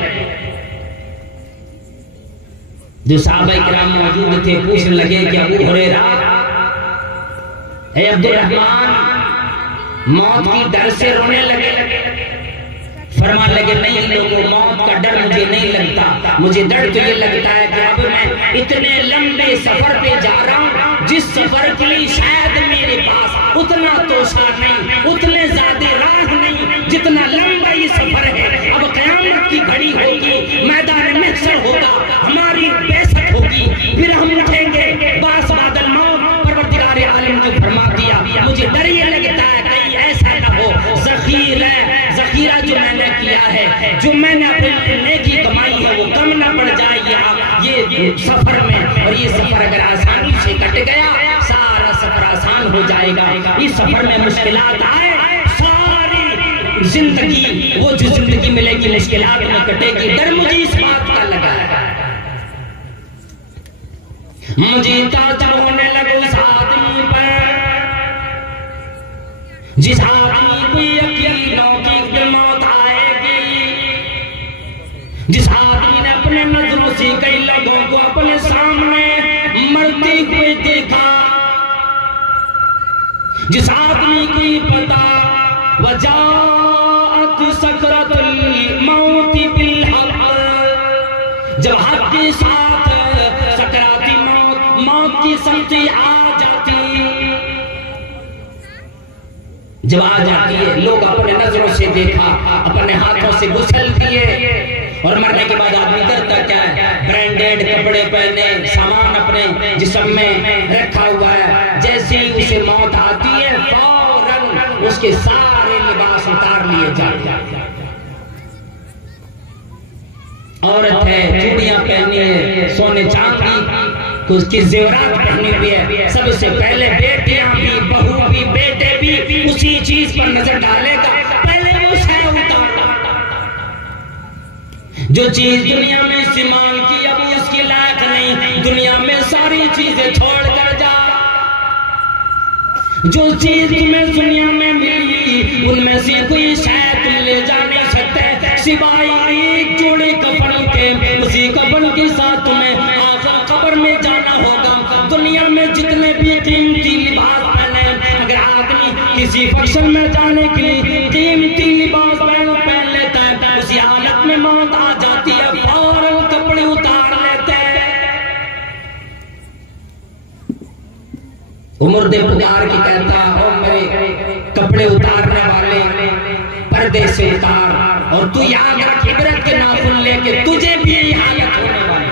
جو صحابہ کرام موجود تھے پوچھنے لگے کہ ابو ہریرہ، اے عبد الرحمن، موت کی ڈر سے رونے لگے؟ فرمان لگے نہیں لوگوں، موت کا ڈر مجھے نہیں لگتا، مجھے ڈر تو یہ لگتا ہے کہ اب میں اتنے لمبے سفر پہ جا رہا ہوں جس سفر کے لیے شاید میرے پاس اتنا توشہ نہیں، اتنے زیادہ راہ نہیں جتنا لمبا یہ سفر ہے. اب قیامت کی گھڑی ہوگی، میدان محشر ہوگا، ہماری بیعت ہوگی، پھر ہم اٹھیں گے باس بعد الموت. پروردگار عالم جو فرما دیا، مجھے ڈر یہ لگتا ہے کہیں ایسا نہ ہو ذخیرہ جو میں نے کیا ہے، جو میں نے اپنے نیکی کمائی ہے وہ کم نہ پڑ جائے یہ سفر میں. اور یہ سفر اگر آسانی سے کٹ گیا سارا سفر آسان ہو جائے گا. اس سفر میں مشکلات آئے، ساری زندگی وہ جو زندگی ملے گی مشکلات میں کٹے گی. ڈر مجھے اس بات کا لگا ہے. مجھے تعجب ہونے لگا اس آدمی پر جس آدمی کو یقین ہو کہ موت آئے گی، جس آدمی نے اپنے نظروں سے کئی لوگوں کو اپنے سامنے مرتے ہوئے دیکھا، جس آدمی کو پتا وجاءت سکرۃ الموت بالحق، جب حق کے ساتھ سکراتی موت کی سمتی آ جاتی، جب آ جاتی ہے لوگ اپنے نظروں سے دیکھا، اپنے ہاتھوں سے گسل دیے. اور مرنے کے بعد آدمی کرتا کیا ہے؟ برانڈیڈ کپڑے پہنے، سامان اپنے جسم میں رکھا ہوا ہے. جیسے ہی اسے موت آتی ہے فوراً اس کے سارے لباس اتار لیے جاتے ہیں. عورت ہے چوڑیاں پہنی ہے، سونے چاندی اس کی زیورات پہنی ہوئی ہے. سب سے پہلے بیٹیاں بھی، بہو بھی، بیٹے بھی اسی چیز پر نظر ڈالے گا. پہلے وہ شے اتارا جو چیز دنیا میں استعمال کی اب اس کی لائق نہیں. دنیا میں ساری چیزیں چھوڑ کر جا. جو چیز تمہیں دنیا میں ملی ان میں سے کوئی شاید تم لے جا نہیں سکتے سوائے ایک جوڑے کفن کے. اسی کفن کے ساتھ تمہیں آخر قبر میں جانا ہوگا. دنیا میں جتنے بھی قیمتی لباس پہنے، اگر آدمی کسی فنکشن میں جانے کے لیے قیمتی لباس پہن لیتا ہے، اسی حالت میں موت آ جاتی ہے فوراً مردے پکار کے کہتا او میرے کپڑے اتارنے والے پردے سے اتار، اور تو یاد رکھ عبرت کے ناخن لے کے تجھے بھی یہی حالت ہونے والی۔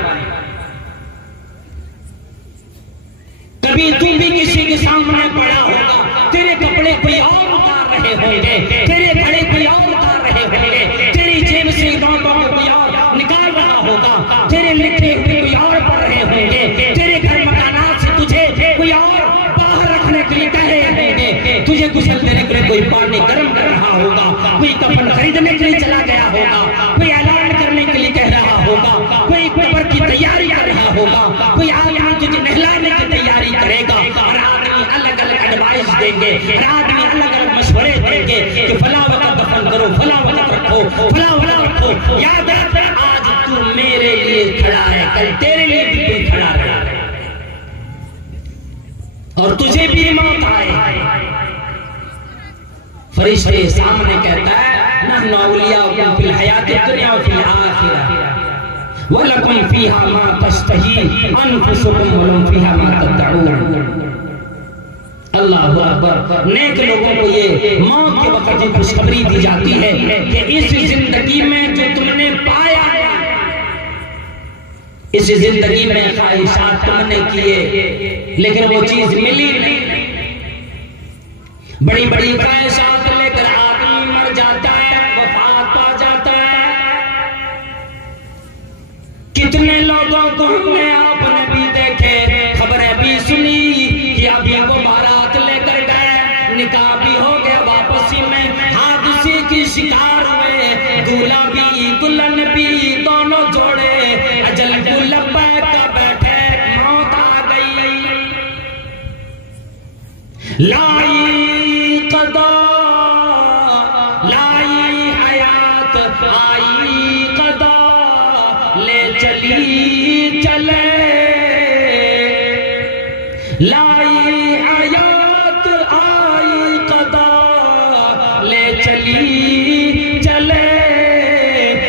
کبھی تو بھی کسی کے سامنے پڑا ہوگا، تیرے کپڑے کوئی اور اتار رہے ہوں گے، تیرے بڑے کوئی اور اتار رہے ہوں گے، تیری جیب سے نوٹوں کو کوئی اور نکال رہا ہوگا، تیرے لکھے ہوئے کوئی اور پڑھ رہے ہوں گے، تیرے گھر مکانات سے تجھے کوئی اور باہر رکھنے کے لیے کہہ رہے ہوں گے، تجھے غسل دینے کے لیے کوئی پانی گرم کر رہا ہوگا، کوئی کفن خریدنے کے لیے چلا گیا ہوگا، کوئی اعلان کرنے کے لیے کہہ رہا ہوگا، کوئی قبر کی تیاری کر رہا ہوگا، کوئی آدمی تجھے نہلانے کی تیاری کرے گا، اور آدمی الگ الگ ایڈوائس دیں گے، اور آدمی الگ الگ مشورے دیں گے کہ فلاں وقت دفن کرو، فلاں وقت رکھو، فلاں وقت رکھو۔ یاد رکھ آج تو میرے لیے کھڑا ہے، کل تیرے لیے بھی کوئی کھڑا رہا ہے، اور تجھے بھی موت آئے۔ فرشتے سامنے کہتا ہے نحن اولیاؤکم فی الحیات الدنیا وفی الآخرہ وَلَكُمْ فِيهَا مَا تَشْتَهِي أَنفُسُكُمْ وَلَكُمْ فِيهَا مَا تَدَّعُونَ۔ اللہ اکبر۔ نیک لوگوں کو یہ موت کے وقت یہ خوشخبری دی جاتی ہے کہ اس زندگی میں جو تم نے پایا، اس زندگی میں خواہشات تم نے کیے لیکن وہ چیز ملی نہیں، بڑی بڑی خواہشات لے کر آدمی مر جاتا ہے، وفات پا جاتا ہے۔ کتنے لوگوں کو ہم نے آپ نے بھی دیکھے، خبریں بھی سنی کہ ابھی وہ بارات لے کر گئے، نکاح بھی ہو گیا، واپسی میں حادثے کی شکار ہوئے، دولہا بھی دلہن بھی دونوں جوڑے اجل کو لبیک کا بیٹھے، موت آ گئی، لائی قضا لائی حیات، آئی قضا لے چلی چلے، لائی حیات آئی قضا لے چلی چلے،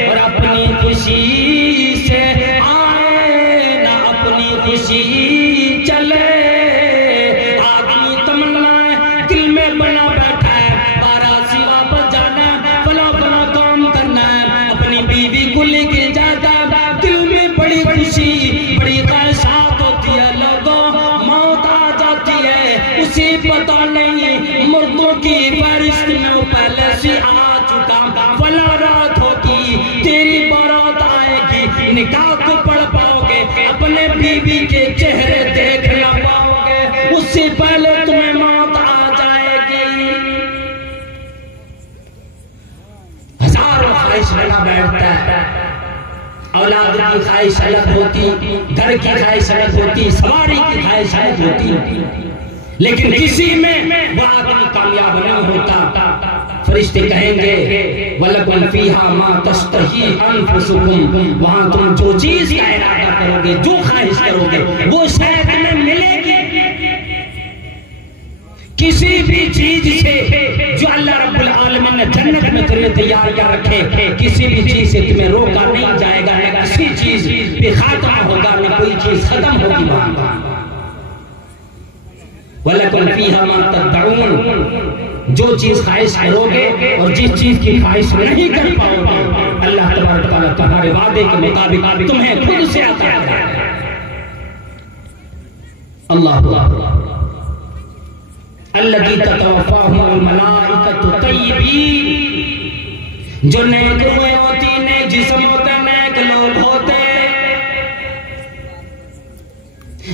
اور اپنی خوشی سے آئے نہ اپنی خوشی چلے۔ آدمی تمنا دل میں بنا بیٹھا ہے، باراسی واپس جانا ہے، فلاں فلاں کام کرنا ہے، اپنی بیوی کو لے کے جاتا ہے، دل میں بڑی خوشی بڑی خواہشات ہوتی ہے، لوگوں موت آ جاتی ہے، اسے پتہ نہیں مردوں کی فہرست میں وہ پہلے سے آ چکا، فلاں رات ہوگی تیری بارات آئے گی، نکاح کو پڑھ پاؤ گے، اپنے بیوی کے چہرے دیکھ نہ پاؤ گے، اس سے پہلے تمہیں موت آ جائے گی۔ ہزاروں خواہش بنا بیٹھتا ہے، اولاد کی خواہش الگ ہوتی، گھر کی خواہش الگ ہوتی، سواری کی خواہش الگ ہوتی، لیکن کسی میں وہ آدمی کامیاب نہیں ہوتا۔ فرشتے کہیں گے وَلَكُمْ فِيهَا مَا تَشْتَهِي أَنفُسُكُمْ، وہاں تم جو چیز کا ارادہ کرو گے، جو خواہش کرو گے، وہ شاید تمہیں ملے گی۔ کسی بھی چیز سے جو اللہ رب العالمین نے جنت میں تمہیں تیار کیا رکھے، کسی بھی چیز سے تمہیں روکا نہیں جائے گا، نہ کسی چیز پہ خاتمہ ہوگا، نہ کوئی چیز ختم ہوگی وہاں۔ وَلَكُمْ فِيهَا مَا تَدَّعُونَ، جو چیز خواہش کرو گے اور جس چیز کی خواہش نہیں کر پاؤ گے، اللہ تبارک و تعالیٰ تمہارے وعدے کے مطابق تمہیں خود سے عطا کرے گا۔ اللہ الذی تتوفاہم الملائکۃ طیبین، جو نیک روح ہوتی، نیک جسم ہوتے، نیک لوگ ہوتے،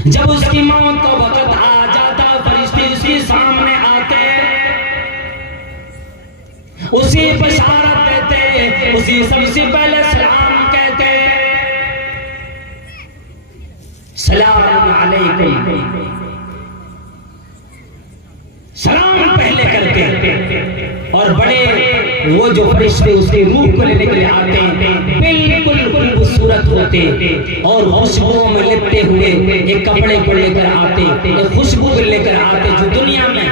جب اس کی موت کا وقت آ جاتا، فرشتے اس کے سامنے آتے، اسی بشارت دیتے، اسی سب سے پہلے سلام کہتے، سلام علیکم، سلام پہلے کرتے، اور بڑے وہ جو فرشتے اس کے روح کو لینے کے لیے آتے ہیں بالکل خوبصورت ہوتے اور خوشبوؤں میں لپٹے ہوئے ایک کپڑے کو لے کر آتے، ایک خوشبو لے کر آتے جو دنیا میں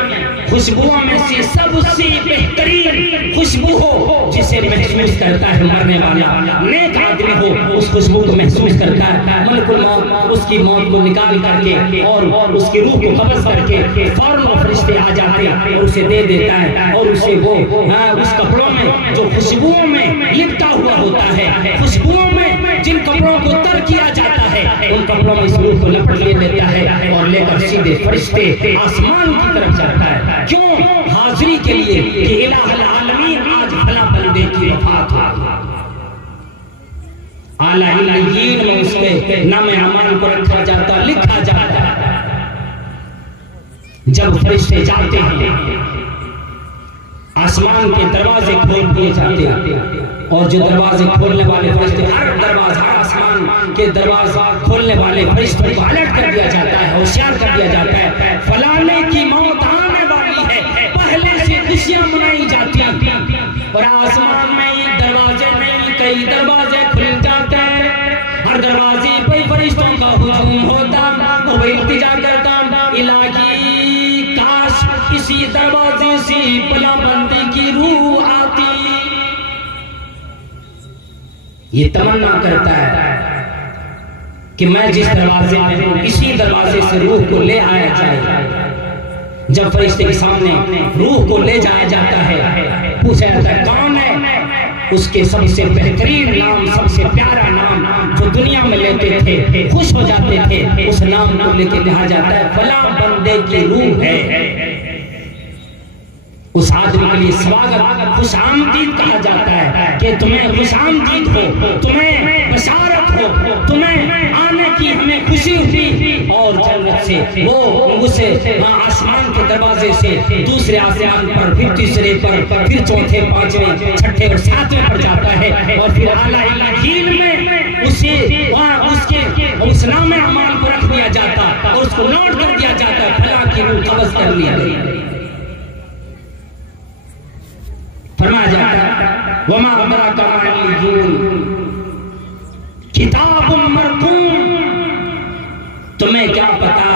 خوشبوؤں میں سے سب سے بہترین خوشبو ہو، جسے محسوس کرتا ہے مرنے والا نیک آدمی ہو، اس خوشبو کو محسوس کرتا ہے، ملک الموت اس کی موت کو نکال کر کے اور اس کی روح کو قبض کر کے فوراً وہ فرشتے آ جاتے ہیں اور اسے دے دیتا ہے، اور اسے وہ اس کپڑوں میں جو خوشبوؤں میں لپٹا ہوا ہوتا ہے، خوشبوؤں میں جن کپڑوں کو تر کیا جاتا ہے، ان کپڑوں میں اس روح کو لپٹ لے لیتا ہے اور لے کر سیدھے فرشتے آسمان کی طرف جاتا ہے۔ کیوں؟ حاضری کے لیے کہ الہ العالمین آج فلاں بندے کی وفات ہوئی۔ اعلیٰ علیین میں اس پہ نام اعمال کو رکھا جاتا، لکھا جاتا۔ جب فرشتے جاتے ہیں آسمان کے دروازے کھول دیے جاتے ہیں، اور جو دروازے کھولنے والے فرشتے، ہر دروازہ آسمان کے دروازہ کھولنے والے فرشتوں کو الرٹ کر دیا جاتا ہے، ہوشیار کر دیا جاتا ہے، فلانے کی موت آنے والی ہے، پہلے سے خوشیاں منائی جاتی ہیں، اور آسمان میں ایک دروازے میں کئی دروازے کھل جاتے ہیں، ہر دروازے پہ فرشتوں کا ہجوم ہوتا، وہ التجا کرتا، الہی کاش اسی دروازے سے پلا بندی کی روح آتی، یہ تمنا کرتا ہے کہ میں جس دروازے میں ہوں اسی دروازے سے روح کو لے آیا جائے۔ جب فرشتے کے سامنے روح کو لے جایا جاتا ہے، پوچھا جاتا ہے کون ہے، اس کے سب سے بہترین نام، سب سے پیارا نام جو دنیا میں لیتے تھے، خوش ہو جاتے تھے، اس نام کو لے کے کہا جاتا ہے فلاں بندے کی روح ہے۔ اس آدمی کے لیے سواگت، خوش آمدید کہا جاتا ہے کہ تمہیں خوش آمدید ہو، تمہیں بشارت ہو، تمہیں آنے کی ہمیں خوشی ہوئی، اور جنت سے وہ اسے آسمان کے دروازے سے دوسرے آسمان پر، پھر تیسرے پر، پھر چوتھے، پانچویں، چھٹے اور ساتویں پر جاتا ہے، اور پھر اعلیٰ علیین میں اسے اس نام اعمال کو رکھ دیا جاتا اور اس کو نوٹ کر دیا جاتا ہے فلاں کی روح قبض کر لیا گئی۔ فرمایا جاتا ہے وما ادراک ما علیون کتاب مرقوم، تمہیں کیا پتا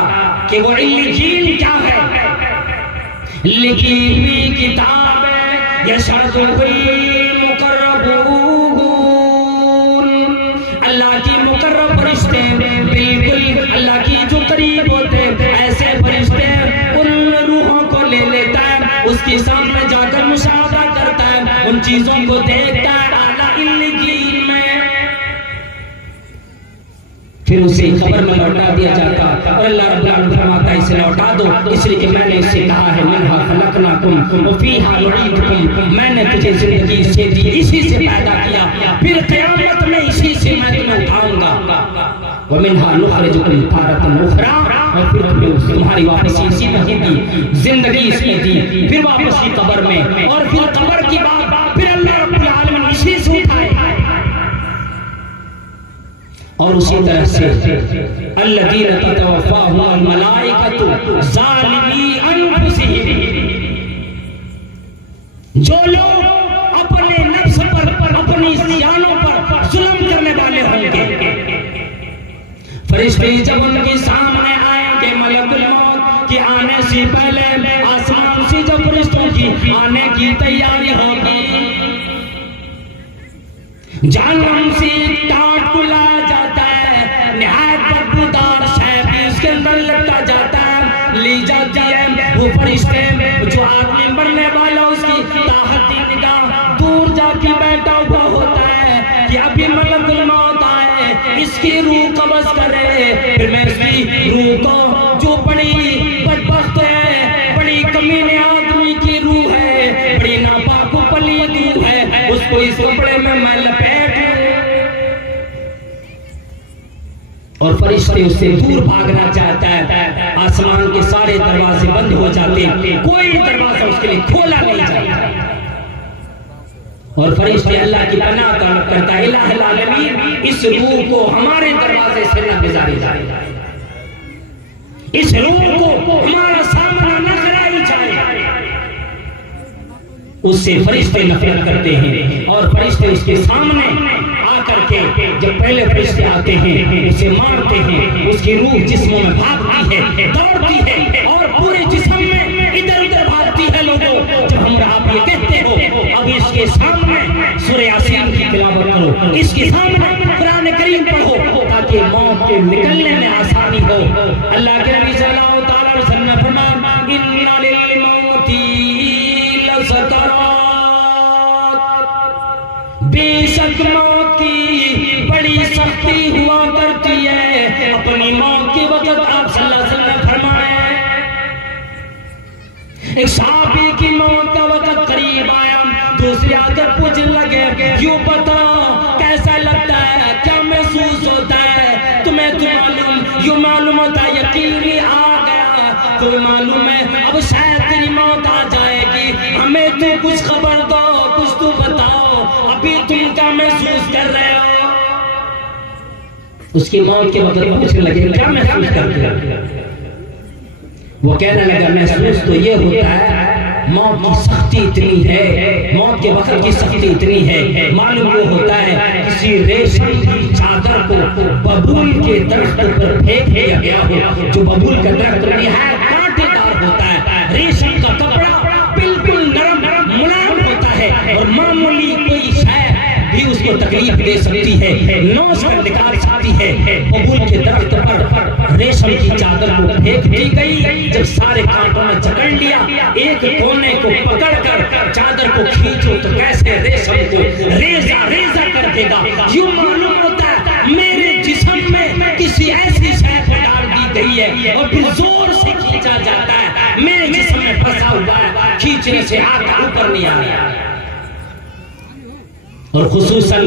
کہ وہ علیین کیا ہے؟ لکھی ہوئی کتاب ہے، یشہدہ المقربون، اللہ کی مقرب فرشتے، بالکل اللہ کی جو قریب ہوتے ایسے فرشتے، ان روحوں کو لے لیتا ہے، اس کے سامنے جا کر مشاہدہ کرتا ہے، ان چیزوں کو دیکھتا ہے اعلیٰ علیین میں، پھر اسے قبر میں لوٹا دیا جاتا، اور اللہ رب العالمین فرماتا ہے اسے لوٹا دو، اس لیے کہ میں نے اسے کہا ہے منہا خلقناکم وفیہا نعیدکم، میں نے تجھے زندگی سے دی، اسی سے پیدا کیا، پھر قیامت میں اسی سے میں تمہیں اٹھاؤں گا، ومنہا نخرجکم تارۃ اخری، اور پھر تمہاری واپسی اسی میں دی، زندگی اس میں دی، پھر واپسی قبر میں، اور پھر قبر کی بات پھر اللہ رب العالمین اسی سے اٹھائے، اور اسی طرح سے الذین تتوفاہم الملائکۃ ظالمی انفسہم، جو لوگ اپنے نفس پر، اپنی جانوں پر ظلم کرنے والے ہوں گے، فرشتے جب ان کے سامنے آئیں گے، ملک الموت کے آنے سے پہلے آسمان سے جب فرشتوں کی آنے کی تیاری ہوگی، جہنم سے ٹانٹ کو لایا جاتا ہے، نہایت بدبودار شے بھی اس کے اندر لگتا جاتا ہے، لی جاتی ہے، وہ فرشتے جو آدمی مرنے والا اس کی طاقتی نگاہ دور جا کے بیٹھا ہوا ہوتا ہے کہ ابھی ملک الموت آئے، اس کی روح قبض کرے، پھر میں اس کی روح کو جو بڑی بدبخت ہے، بڑی کمینے آدمی کی روح ہے، بڑی ناپاک و پلید روح ہے، اس کو اس کپڑے میں لپیٹ، اور فرشتے اس سے دور بھاگنا چاہتا ہے، آسمان کے سارے دروازے بند ہو جاتے ہیں، کوئی دروازہ اس کے لیے کھولا نہیں جاتا، اور فرشتے اللہ کی پناہ طلب کرتا ہے الہ العالمین اس روح کو ہمارے دروازے سے نہ گزاری جائے، اس روح کو ہمارا سامنا نہ کرائی جائے، اس سے فرشتے نفرت کرتے ہیں، اور فرشتے اس کے سامنے آ کر کے جب پہلے فرشتے آتے ہیں اسے مارتے ہیں، اس کی روح جسموں میں بھاگتی ہے، دوڑتی ہے، اور پورے جسم میں ادھر ادھر بھاگتی ہے۔ لوگوں جب ہم آپ یہ کہتے ہو اب اس کے سامنے سورہ یاسین کی تلاوت کرو، اس کے سامنے قرآن کریم تاکہ موت کے نکلنے میں آسانی ہو۔ اللہ کے نبی صلی اللہ علیہ وسلم نے فرمایا اِنَّ لِلْمَوْتِ لَسَكَرَاتٍ، بے شک موت کی بڑی سختی ہوا کرتی ہے۔ اپنی موت کے وقت آپ صلی اللہ علیہ وسلم نے فرمایا ایک صحابی کی موت کا وقت قریب آیا، دوسرے آ کر پوچھنے لگے یوں بتا کیسا لگتا ہے، کیا محسوس ہوتا ہے تمہیں؟ یوں معلوم ہوتا ہے یقینی آ گیا، تمہیں معلوم ہے اب شاید تیری موت آ جائے گی، ہمیں تو کچھ خبر دو، کچھ تو بتاؤ، ابھی تم کیا محسوس کر رہے ہو؟ اس کی موت کے وقت پوچھنے لگے کیا محسوس کرتے ہو؟ وہ کہنے لگا محسوس تو یہ ہوتا ہے موت کی سختی اتنی ہے، موت کے وقت کی سختی اتنی ہے، معلوم یہ ہوتا ہے کسی ریشم کی چادر کو ببول کے درخت پر پھینک دیا گیا ہو، جو ببول کا درخت نہایت کانٹے دار ہوتا ہے، ریشم کا کپڑا بالکل نرم ملائم ہوتا ہے اور معمولی کوئی شے بھی اس کو تکلیف دے سکتی ہے، نوچ کر نکال سکتی ہے۔ ببول کے درخت پر ریشم کی چادر کو پھینک دی گئی، جب سارے کانٹوں نے جکڑ لیا، ایک کونے کو پکڑ کر چادر کو کھینچو تو کیسے ریشم کو ریزہ ریزہ کر دے گا، یوں معلوم ہوتا ہے میرے جسم میں کسی ایسی شے کو ڈال دی گئی ہے اور پھر زور سے کھینچا جاتا ہے، میرے جسم میں پھنسا ہوا ہے، کھینچنے سے آگے اوپر نہیں آ رہا۔ اور خصوصاً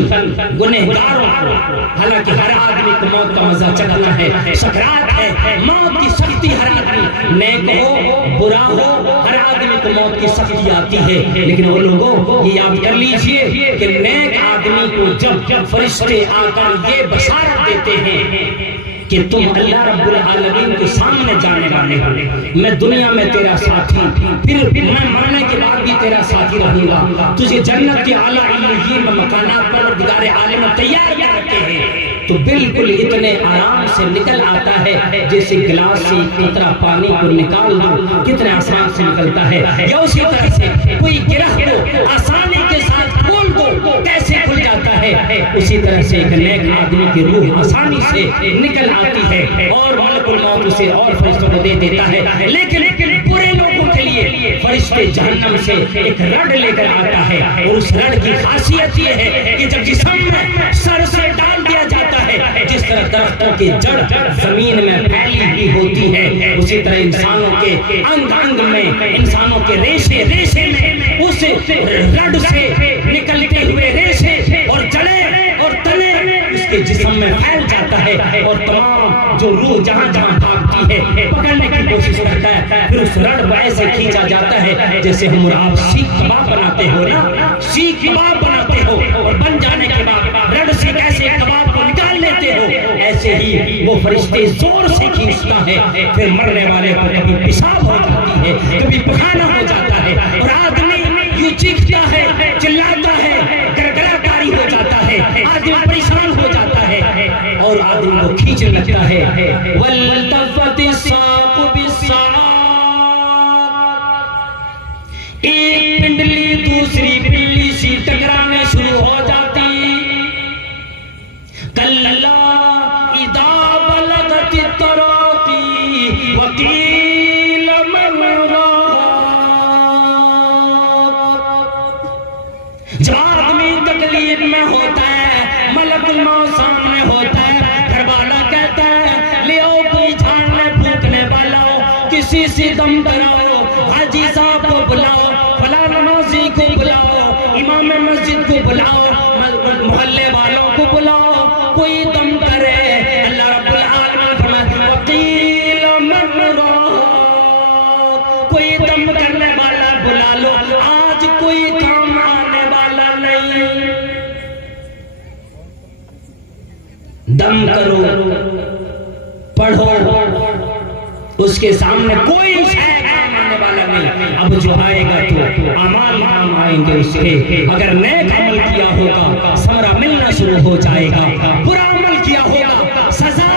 گنہگاروں کو، حالانکہ ہر آدمی کو موت کا مزہ چکھنا ہے، سکرات ہے، موت کی سختی ہر آدمی، نیک ہو برا ہو، ہر آدمی کو موت کی سختی آتی ہے، لیکن وہ لوگوں یہ یاد کر لیجئے کہ نیک آدمی کو جب فرشتے آ کر یہ بشارت دیتے ہیں کہ تم اللہ رب العالمین کے سامنے جانے والے ہو، میں دنیا میں تیرا ساتھی، پھر میں مرنے کے بعد بھی تیرا ساتھی رہوں گا، تجھے جنت کے اعلیٰ علیین میں مکانات پروردگار عالم تیار کر رکھے ہیں، تو بالکل اتنے آرام سے نکل آتا ہے جیسے گلاس سے قطرہ پانی کو نکال دو کتنے آسان سے نکلتا ہے، یا اسی طرح سے کوئی گرہ کو آسانی کے ساتھ کھول دو کیسے کھل جاتا ہے، اسی طرح سے ایک نیک آدمی کی روح آسانی سے نکل آتی ہے اور ملک الموت اسے اور فرشتوں کو دے دیتا ہے۔ لیکن برے لوگوں کے لیے فرشتے جہنم سے ایک رڈ لے کر آتا ہے، اور اس رڈ کی خاصیت یہ ہے کہ جب جسم میں سر سے ڈال دیا جاتا ہے، جس طرح درختوں کی جڑ زمین میں پھیلی ہوئی ہوتی ہے، اسی طرح انسانوں کے انگ انگ میں، انسانوں کے ریشے ریشے میں اس رڈ سے نکلتے ہوئے ریشے اور جڑیں اور تنے اس کے جسم میں پھیل جاتا ہے، اور تمام جو روح جہاں جہاں بھاگتی ہے پکڑنے کی کوشش کرتا ہے، پھر اس رڈ کو ایسے کھینچا جاتا ہے جیسے ہم اور آپ سیخ کباب بناتے ہو نا، سیخ کباب بناتے ہو اور بن جانے کے بعد رڈ سے کیسے کباب کو نکال لیتے ہو، ایسے ہی وہ فرشتے زور سے کھینچتا ہے، پھر مرنے والے کو کبھی پیشاب ہو جاتی ہے، کبھی پخانہ ہو جاتا ہے، اور آدمی یوں چیختا ہے، چلاتا ہے، گرگرا کاری ہو جاتا ہے، آدمی پریشان ہو جاتا ہے اور آدمی کو کھینچنے لگتا ہے۔ وَالْتَفَّتِ السَّاقُ بِالسَّاقِ، ایک پنڈلی دوسری پنڈلی سی ٹکرانے شروع ہو جاتی، کَلَّا اِذَا بَلَغَتِ التَّرَاقِي وَقِيلَ مَنْ رَاقٍ، جب آدمی تکلیف میں ہوتا ہے، ملک الموت سامنے ہوتا ہے، گھر والا کہتا ہے لے آؤ کوئی جھاڑنے پھونکنے والا ہو، کسی سے دم کراؤ، حاجی صاحب کو بلاؤ، فلاں نمازی کو بلاؤ، امام مسجد کو بلاؤ، محلے والوں کو بلاؤ، کوئی دم کرے۔ اللہ رب العالمین فرماتا ہے وقیل من راق، کوئی دم کرنے والا بلا لو، آج کوئی کام آنے والا نہیں، دم کرو، پڑھو، اس کے سامنے کوئی شے کام آنے والا نہیں، اب جو آئے گا تو اعمال کام آئیں گے اس کے، اگر نیک عمل کیا ہوگا ثمرہ ملنا شروع ہو جائے گا، برا عمل کیا ہوگا سزا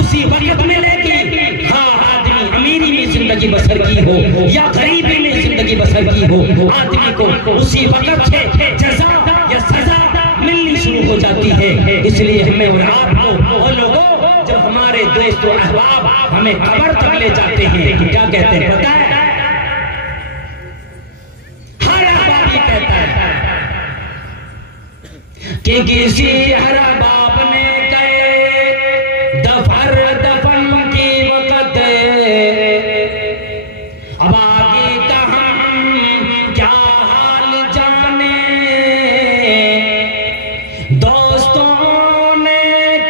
اسی وقت ملے گی، ہاں آدمی امیری میں زندگی بسر کی ہو یا غریبی میں زندگی بسر کی ہو، آدمی کو اسی وقت سے جزا یا سزا ملنی شروع ہو جاتی ہے۔ اس لیے ہمیں اور آپ کو اور لوگوں ہمارے دوست و احباب ہمیں قبر تک لے جاتے ہیں کہ کیا کہتے ہیں پتہ ہے؟ ہر احباب یہ کہتا ہے کہ کسی ہر احباب نے کہے دفن کی وقت اب آگے کا ہم کیا حال جانے دوستوں نے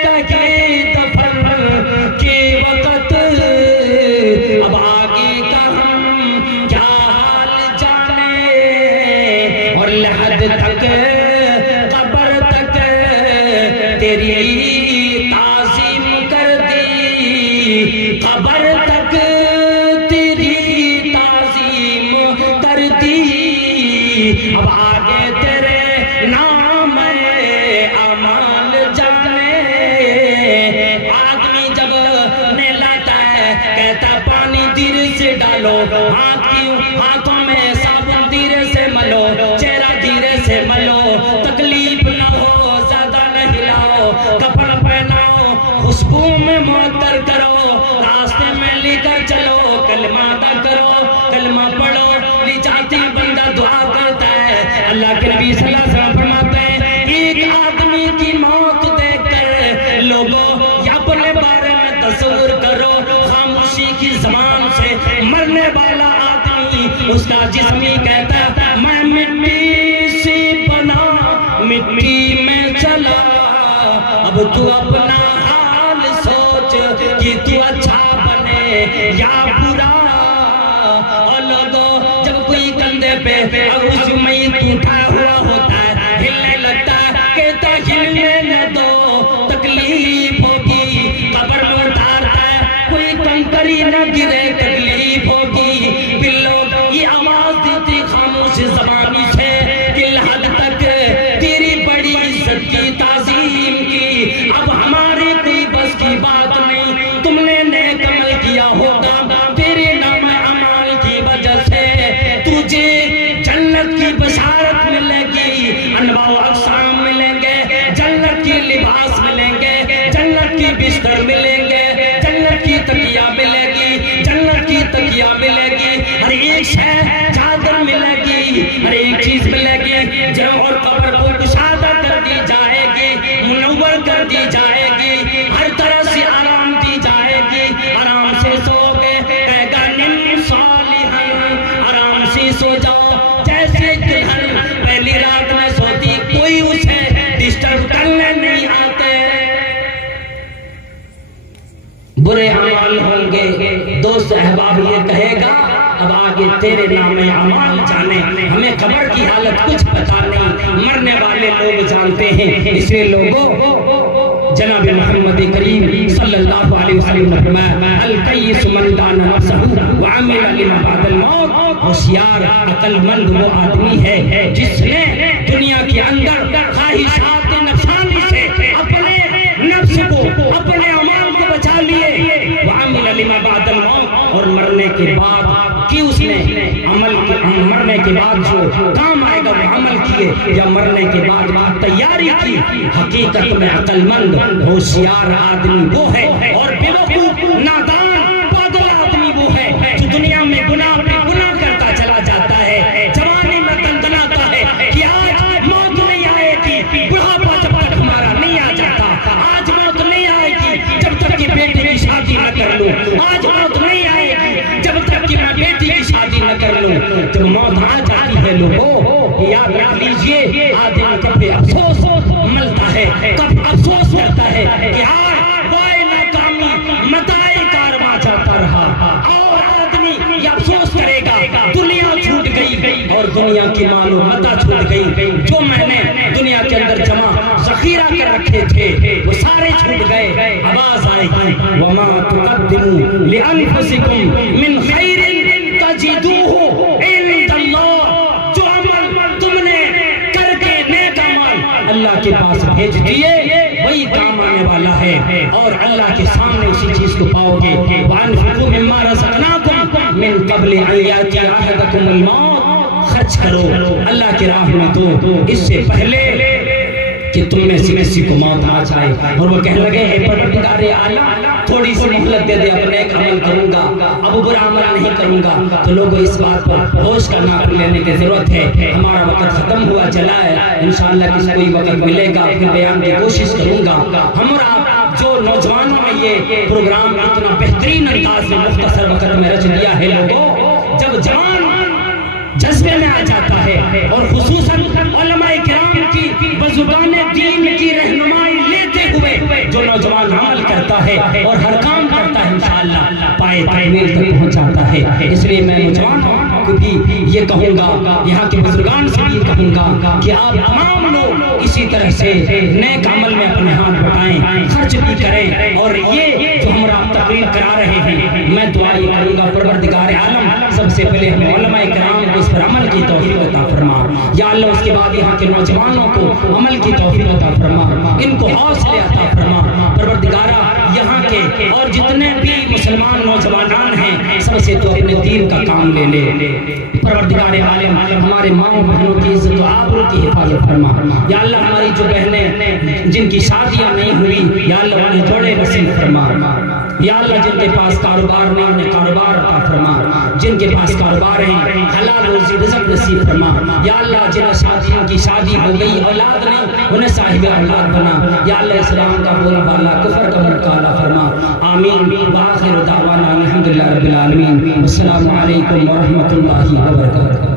کہے دفن کی وقت اب آگے کا ہم کیا حال جانے اور لحد تک قبر تک تیری تعظیم کر دی قبر تک تیری تعظیم کر دی اب آگے تیرے نام اعمال جانے آدمی جب نہلاتا ہے کہتا پانی دھیرے سے ڈالو ہاتھوں میں صابن دھیرے سے ملو چہرہ دھیرے سے ملو تکلیف نہ ہو زیادہ نہ ہلاؤ کپڑا پہناؤ خوشبو میں معطر کرو راستے میں لے کر چلو کلمہ ادا کرو کلمہ پڑھو نجاتی بندہ دعا کرتا ہے اللہ کے نبی صلی اللہ علیہ وسلم فرماتے ہیں ایک آدمی کی موت دیکھ کر لوگوں یا اپنے بارے میں تصور کرو خاموشی کی زبان سے مرنے والا آدمی اس کا جسمی کہتا ہے میں مٹی سے بنا مٹی میں چلا اب تو اپنا حال سوچ کہ تو اچھا بنے یا برا اور لوگوں جب کوئی کندھے پہ اب اس میت اٹھا ہوا ہوتا ہے ہلنے لگتا ہے کہتا ہلنے نہ دو تکلیف ہوگی قبر میں اتارتا ہے کوئی کنکری نہ گرے تکلیف ہوگی پھر لوگ یہ آواز دیتی خاموش زبانی سے کہ لحد تک تیری بڑی عزت کی تعظیم کی اب ہمارے کوئی بس کی بات نہیں تم نے نیک عمل کیا ہوگا تیرے نام اعمال کی وجہ سے تجھے جنت کی بشارت ملے گی انواع و اقسام ملیں گے جنت کی لباس ملیں گے جنت کی بستر ملیں گے جنت کی تکیہ ملے گی جنت کی تکیہ ملے گی ہر ایک شے چادر ملے گی ہر ایک چیز ملے گی جو اور قبر کو کشادہ کر دی جائے گی منور کر دی جائے گی ہر طرح سے آرام دی جائے گی آرام سے سو گے کہے گا نم صالحاً آرام سے سو جاؤ جیسے دلہن پہلی رات میں سوتی کوئی اسے ڈسٹرب کرنے نہیں آتے برے اعمال ہوں گے دوست احباب یہ کہے گا اب آگے تیرے نام اعمال جانے ہمیں قبر کی حالت کچھ پتا نہیں مرنے والے لوگ جانتے ہیں اس لیے لوگوں جناب محمد کریم صلی اللہ علیہ وسلم نے فرمایا القیس من دان نفسہ وعمل لما بعد الموت ہوشیار عقل مند وہ آدمی ہے جس نے دنیا کے اندر خواہشات نفسانی سے اپنے نفس کو اپنے اعمال کو بچا لیے وعمل لما بعد الموت اور مرنے کے بعد کی اس نے مرنے کے بعد جو کام آئے گا وہ عمل کیے یا مرنے کے بعد تیاری کی حقیقت میں عقل مند ہوشیار آدمی وہ ہے اور بیوقوف نادان پاگل آدمی وہ ہے جو دنیا میں گناہ پہ گناہ کرتا چلا جاتا ہے جوانی میں تنتناتا ہے کہ آج موت نہیں آئے گی بڑھاپا جب تک ہمارا نہیں آ جاتا آج موت نہیں آئے گی جب تک کہ بیٹے کی شادی نہ کر لوں آج موت نہیں آئے گی جب تک کہ میں بیٹی کی شادی نہ کر لوں جب موت آ جاتی ہے لوگوں یاد رکھ لیجئے آدمی کب پہ افسوس ملتا ہے کب افسوس کرتا ہے کہ آج وائے ناکامی متائے کارواں جاتا رہا اور آدمی یہ افسوس کرے گا دنیا چھوٹ گئی اور دنیا کی مال و متاع چھوٹ گئی جو میں نے دنیا کے اندر جمع ذخیرہ کر رکھے تھے وہ سارے چھوٹ گئے آواز آئے گی وما تقدموا لانفسکم من خیر تجدوه عند اللہ جو عمل تم نے کر کے نیک عمل اللہ کے پاس بھیج دیے وہی کام آنے والا ہے اور اللہ کے سامنے اسی چیز کو پاؤ گے وانفقوا مما رزقناکم من قبل ان یاتی احدکم الموت خرچ کرو اللہ کی راہ میں تو اس سے پہلے کہ تم میں سے کسی کو موت آ جائے اور وہ کہنے لگے اے پروردگار عالم تھوڑی سی مہلت دے دے، اپنے ایک عمل کروں گا، اب برا عمل نہیں کروں گا۔ تو لوگوں اس بات پر ہوش کرنا لینے کی ضرورت ہے، ہمارا وقت ختم ہوا چلا ہے، انشاءاللہ کسی کوئی وقت ملے گا پھر بیان کی کوشش کروں گا۔ ہم اور آپ جو نوجوانوں نے یہ پروگرام اتنا بہترین انداز میں مختصر وقت میں رچ دیا ہے، لوگوں جب جوان جذبے میں آ جاتا ہے اور خصوصاً علماء کرام کی بزبان دین کی رہنمائی لیتے ہوئے جو نوجوان عمل کرتا ہے اور ہر کام کرتا ہے انشاءاللہ پائے تعمیل تک پہنچاتا ہے۔ اس لیے میں نوجوانوں کو بھی یہ کہوں گا، یہاں کے بزرگان سے بھی کہوں گا کہ آپ تمام لوگ اسی طرح سے نیک عمل میں اپنے ہاتھ بٹائیں، خرچ بھی کریں، اور یہ جو ہم آپ تقریر کرا رہے ہیں میں دعا یہ کروں گا پروردگار عالم سب سے پہلے ہم علماء کرام کو اس پر عمل کی توفیق عطا فرما، یا اللہ اس کے بعد یہاں کے نوجوانوں کو عمل کی توفیق عطا فرما، ان کو حوصلے عطا فرما۔ پروردگارہ یہاں کے اور جتنے بھی مسلمان نوجوانان ہیں سب سے تو اپنے دین کا کام لے لے۔ پروردگار عالم ہمارے ماؤں بہنوں کی عزت و آبرو کی حفاظت فرما، یا اللہ ہماری جو بہنیں جن کی شادیاں نہیں ہوئی یا اللہ انہیں جوڑے نصیب فرما، یا اللہ جن کے پاس کاروبار نہیں انہیں کاروبار عطا فرما، جن کے پاس کاروبار ہیں حلال روزی رزق نصیب فرما، یا اللہ جن کی شادی ہو گئی اولاد نہیں انہیں صاحب اولاد بنا، یا اللہ اسلام کا بولا بالا کفر کا مرکالا فرما، آمین۔ وآخر دعوانا الحمدللہ رب العالمین، السلام علیکم ورحمۃ اللہ وبرکاتہ۔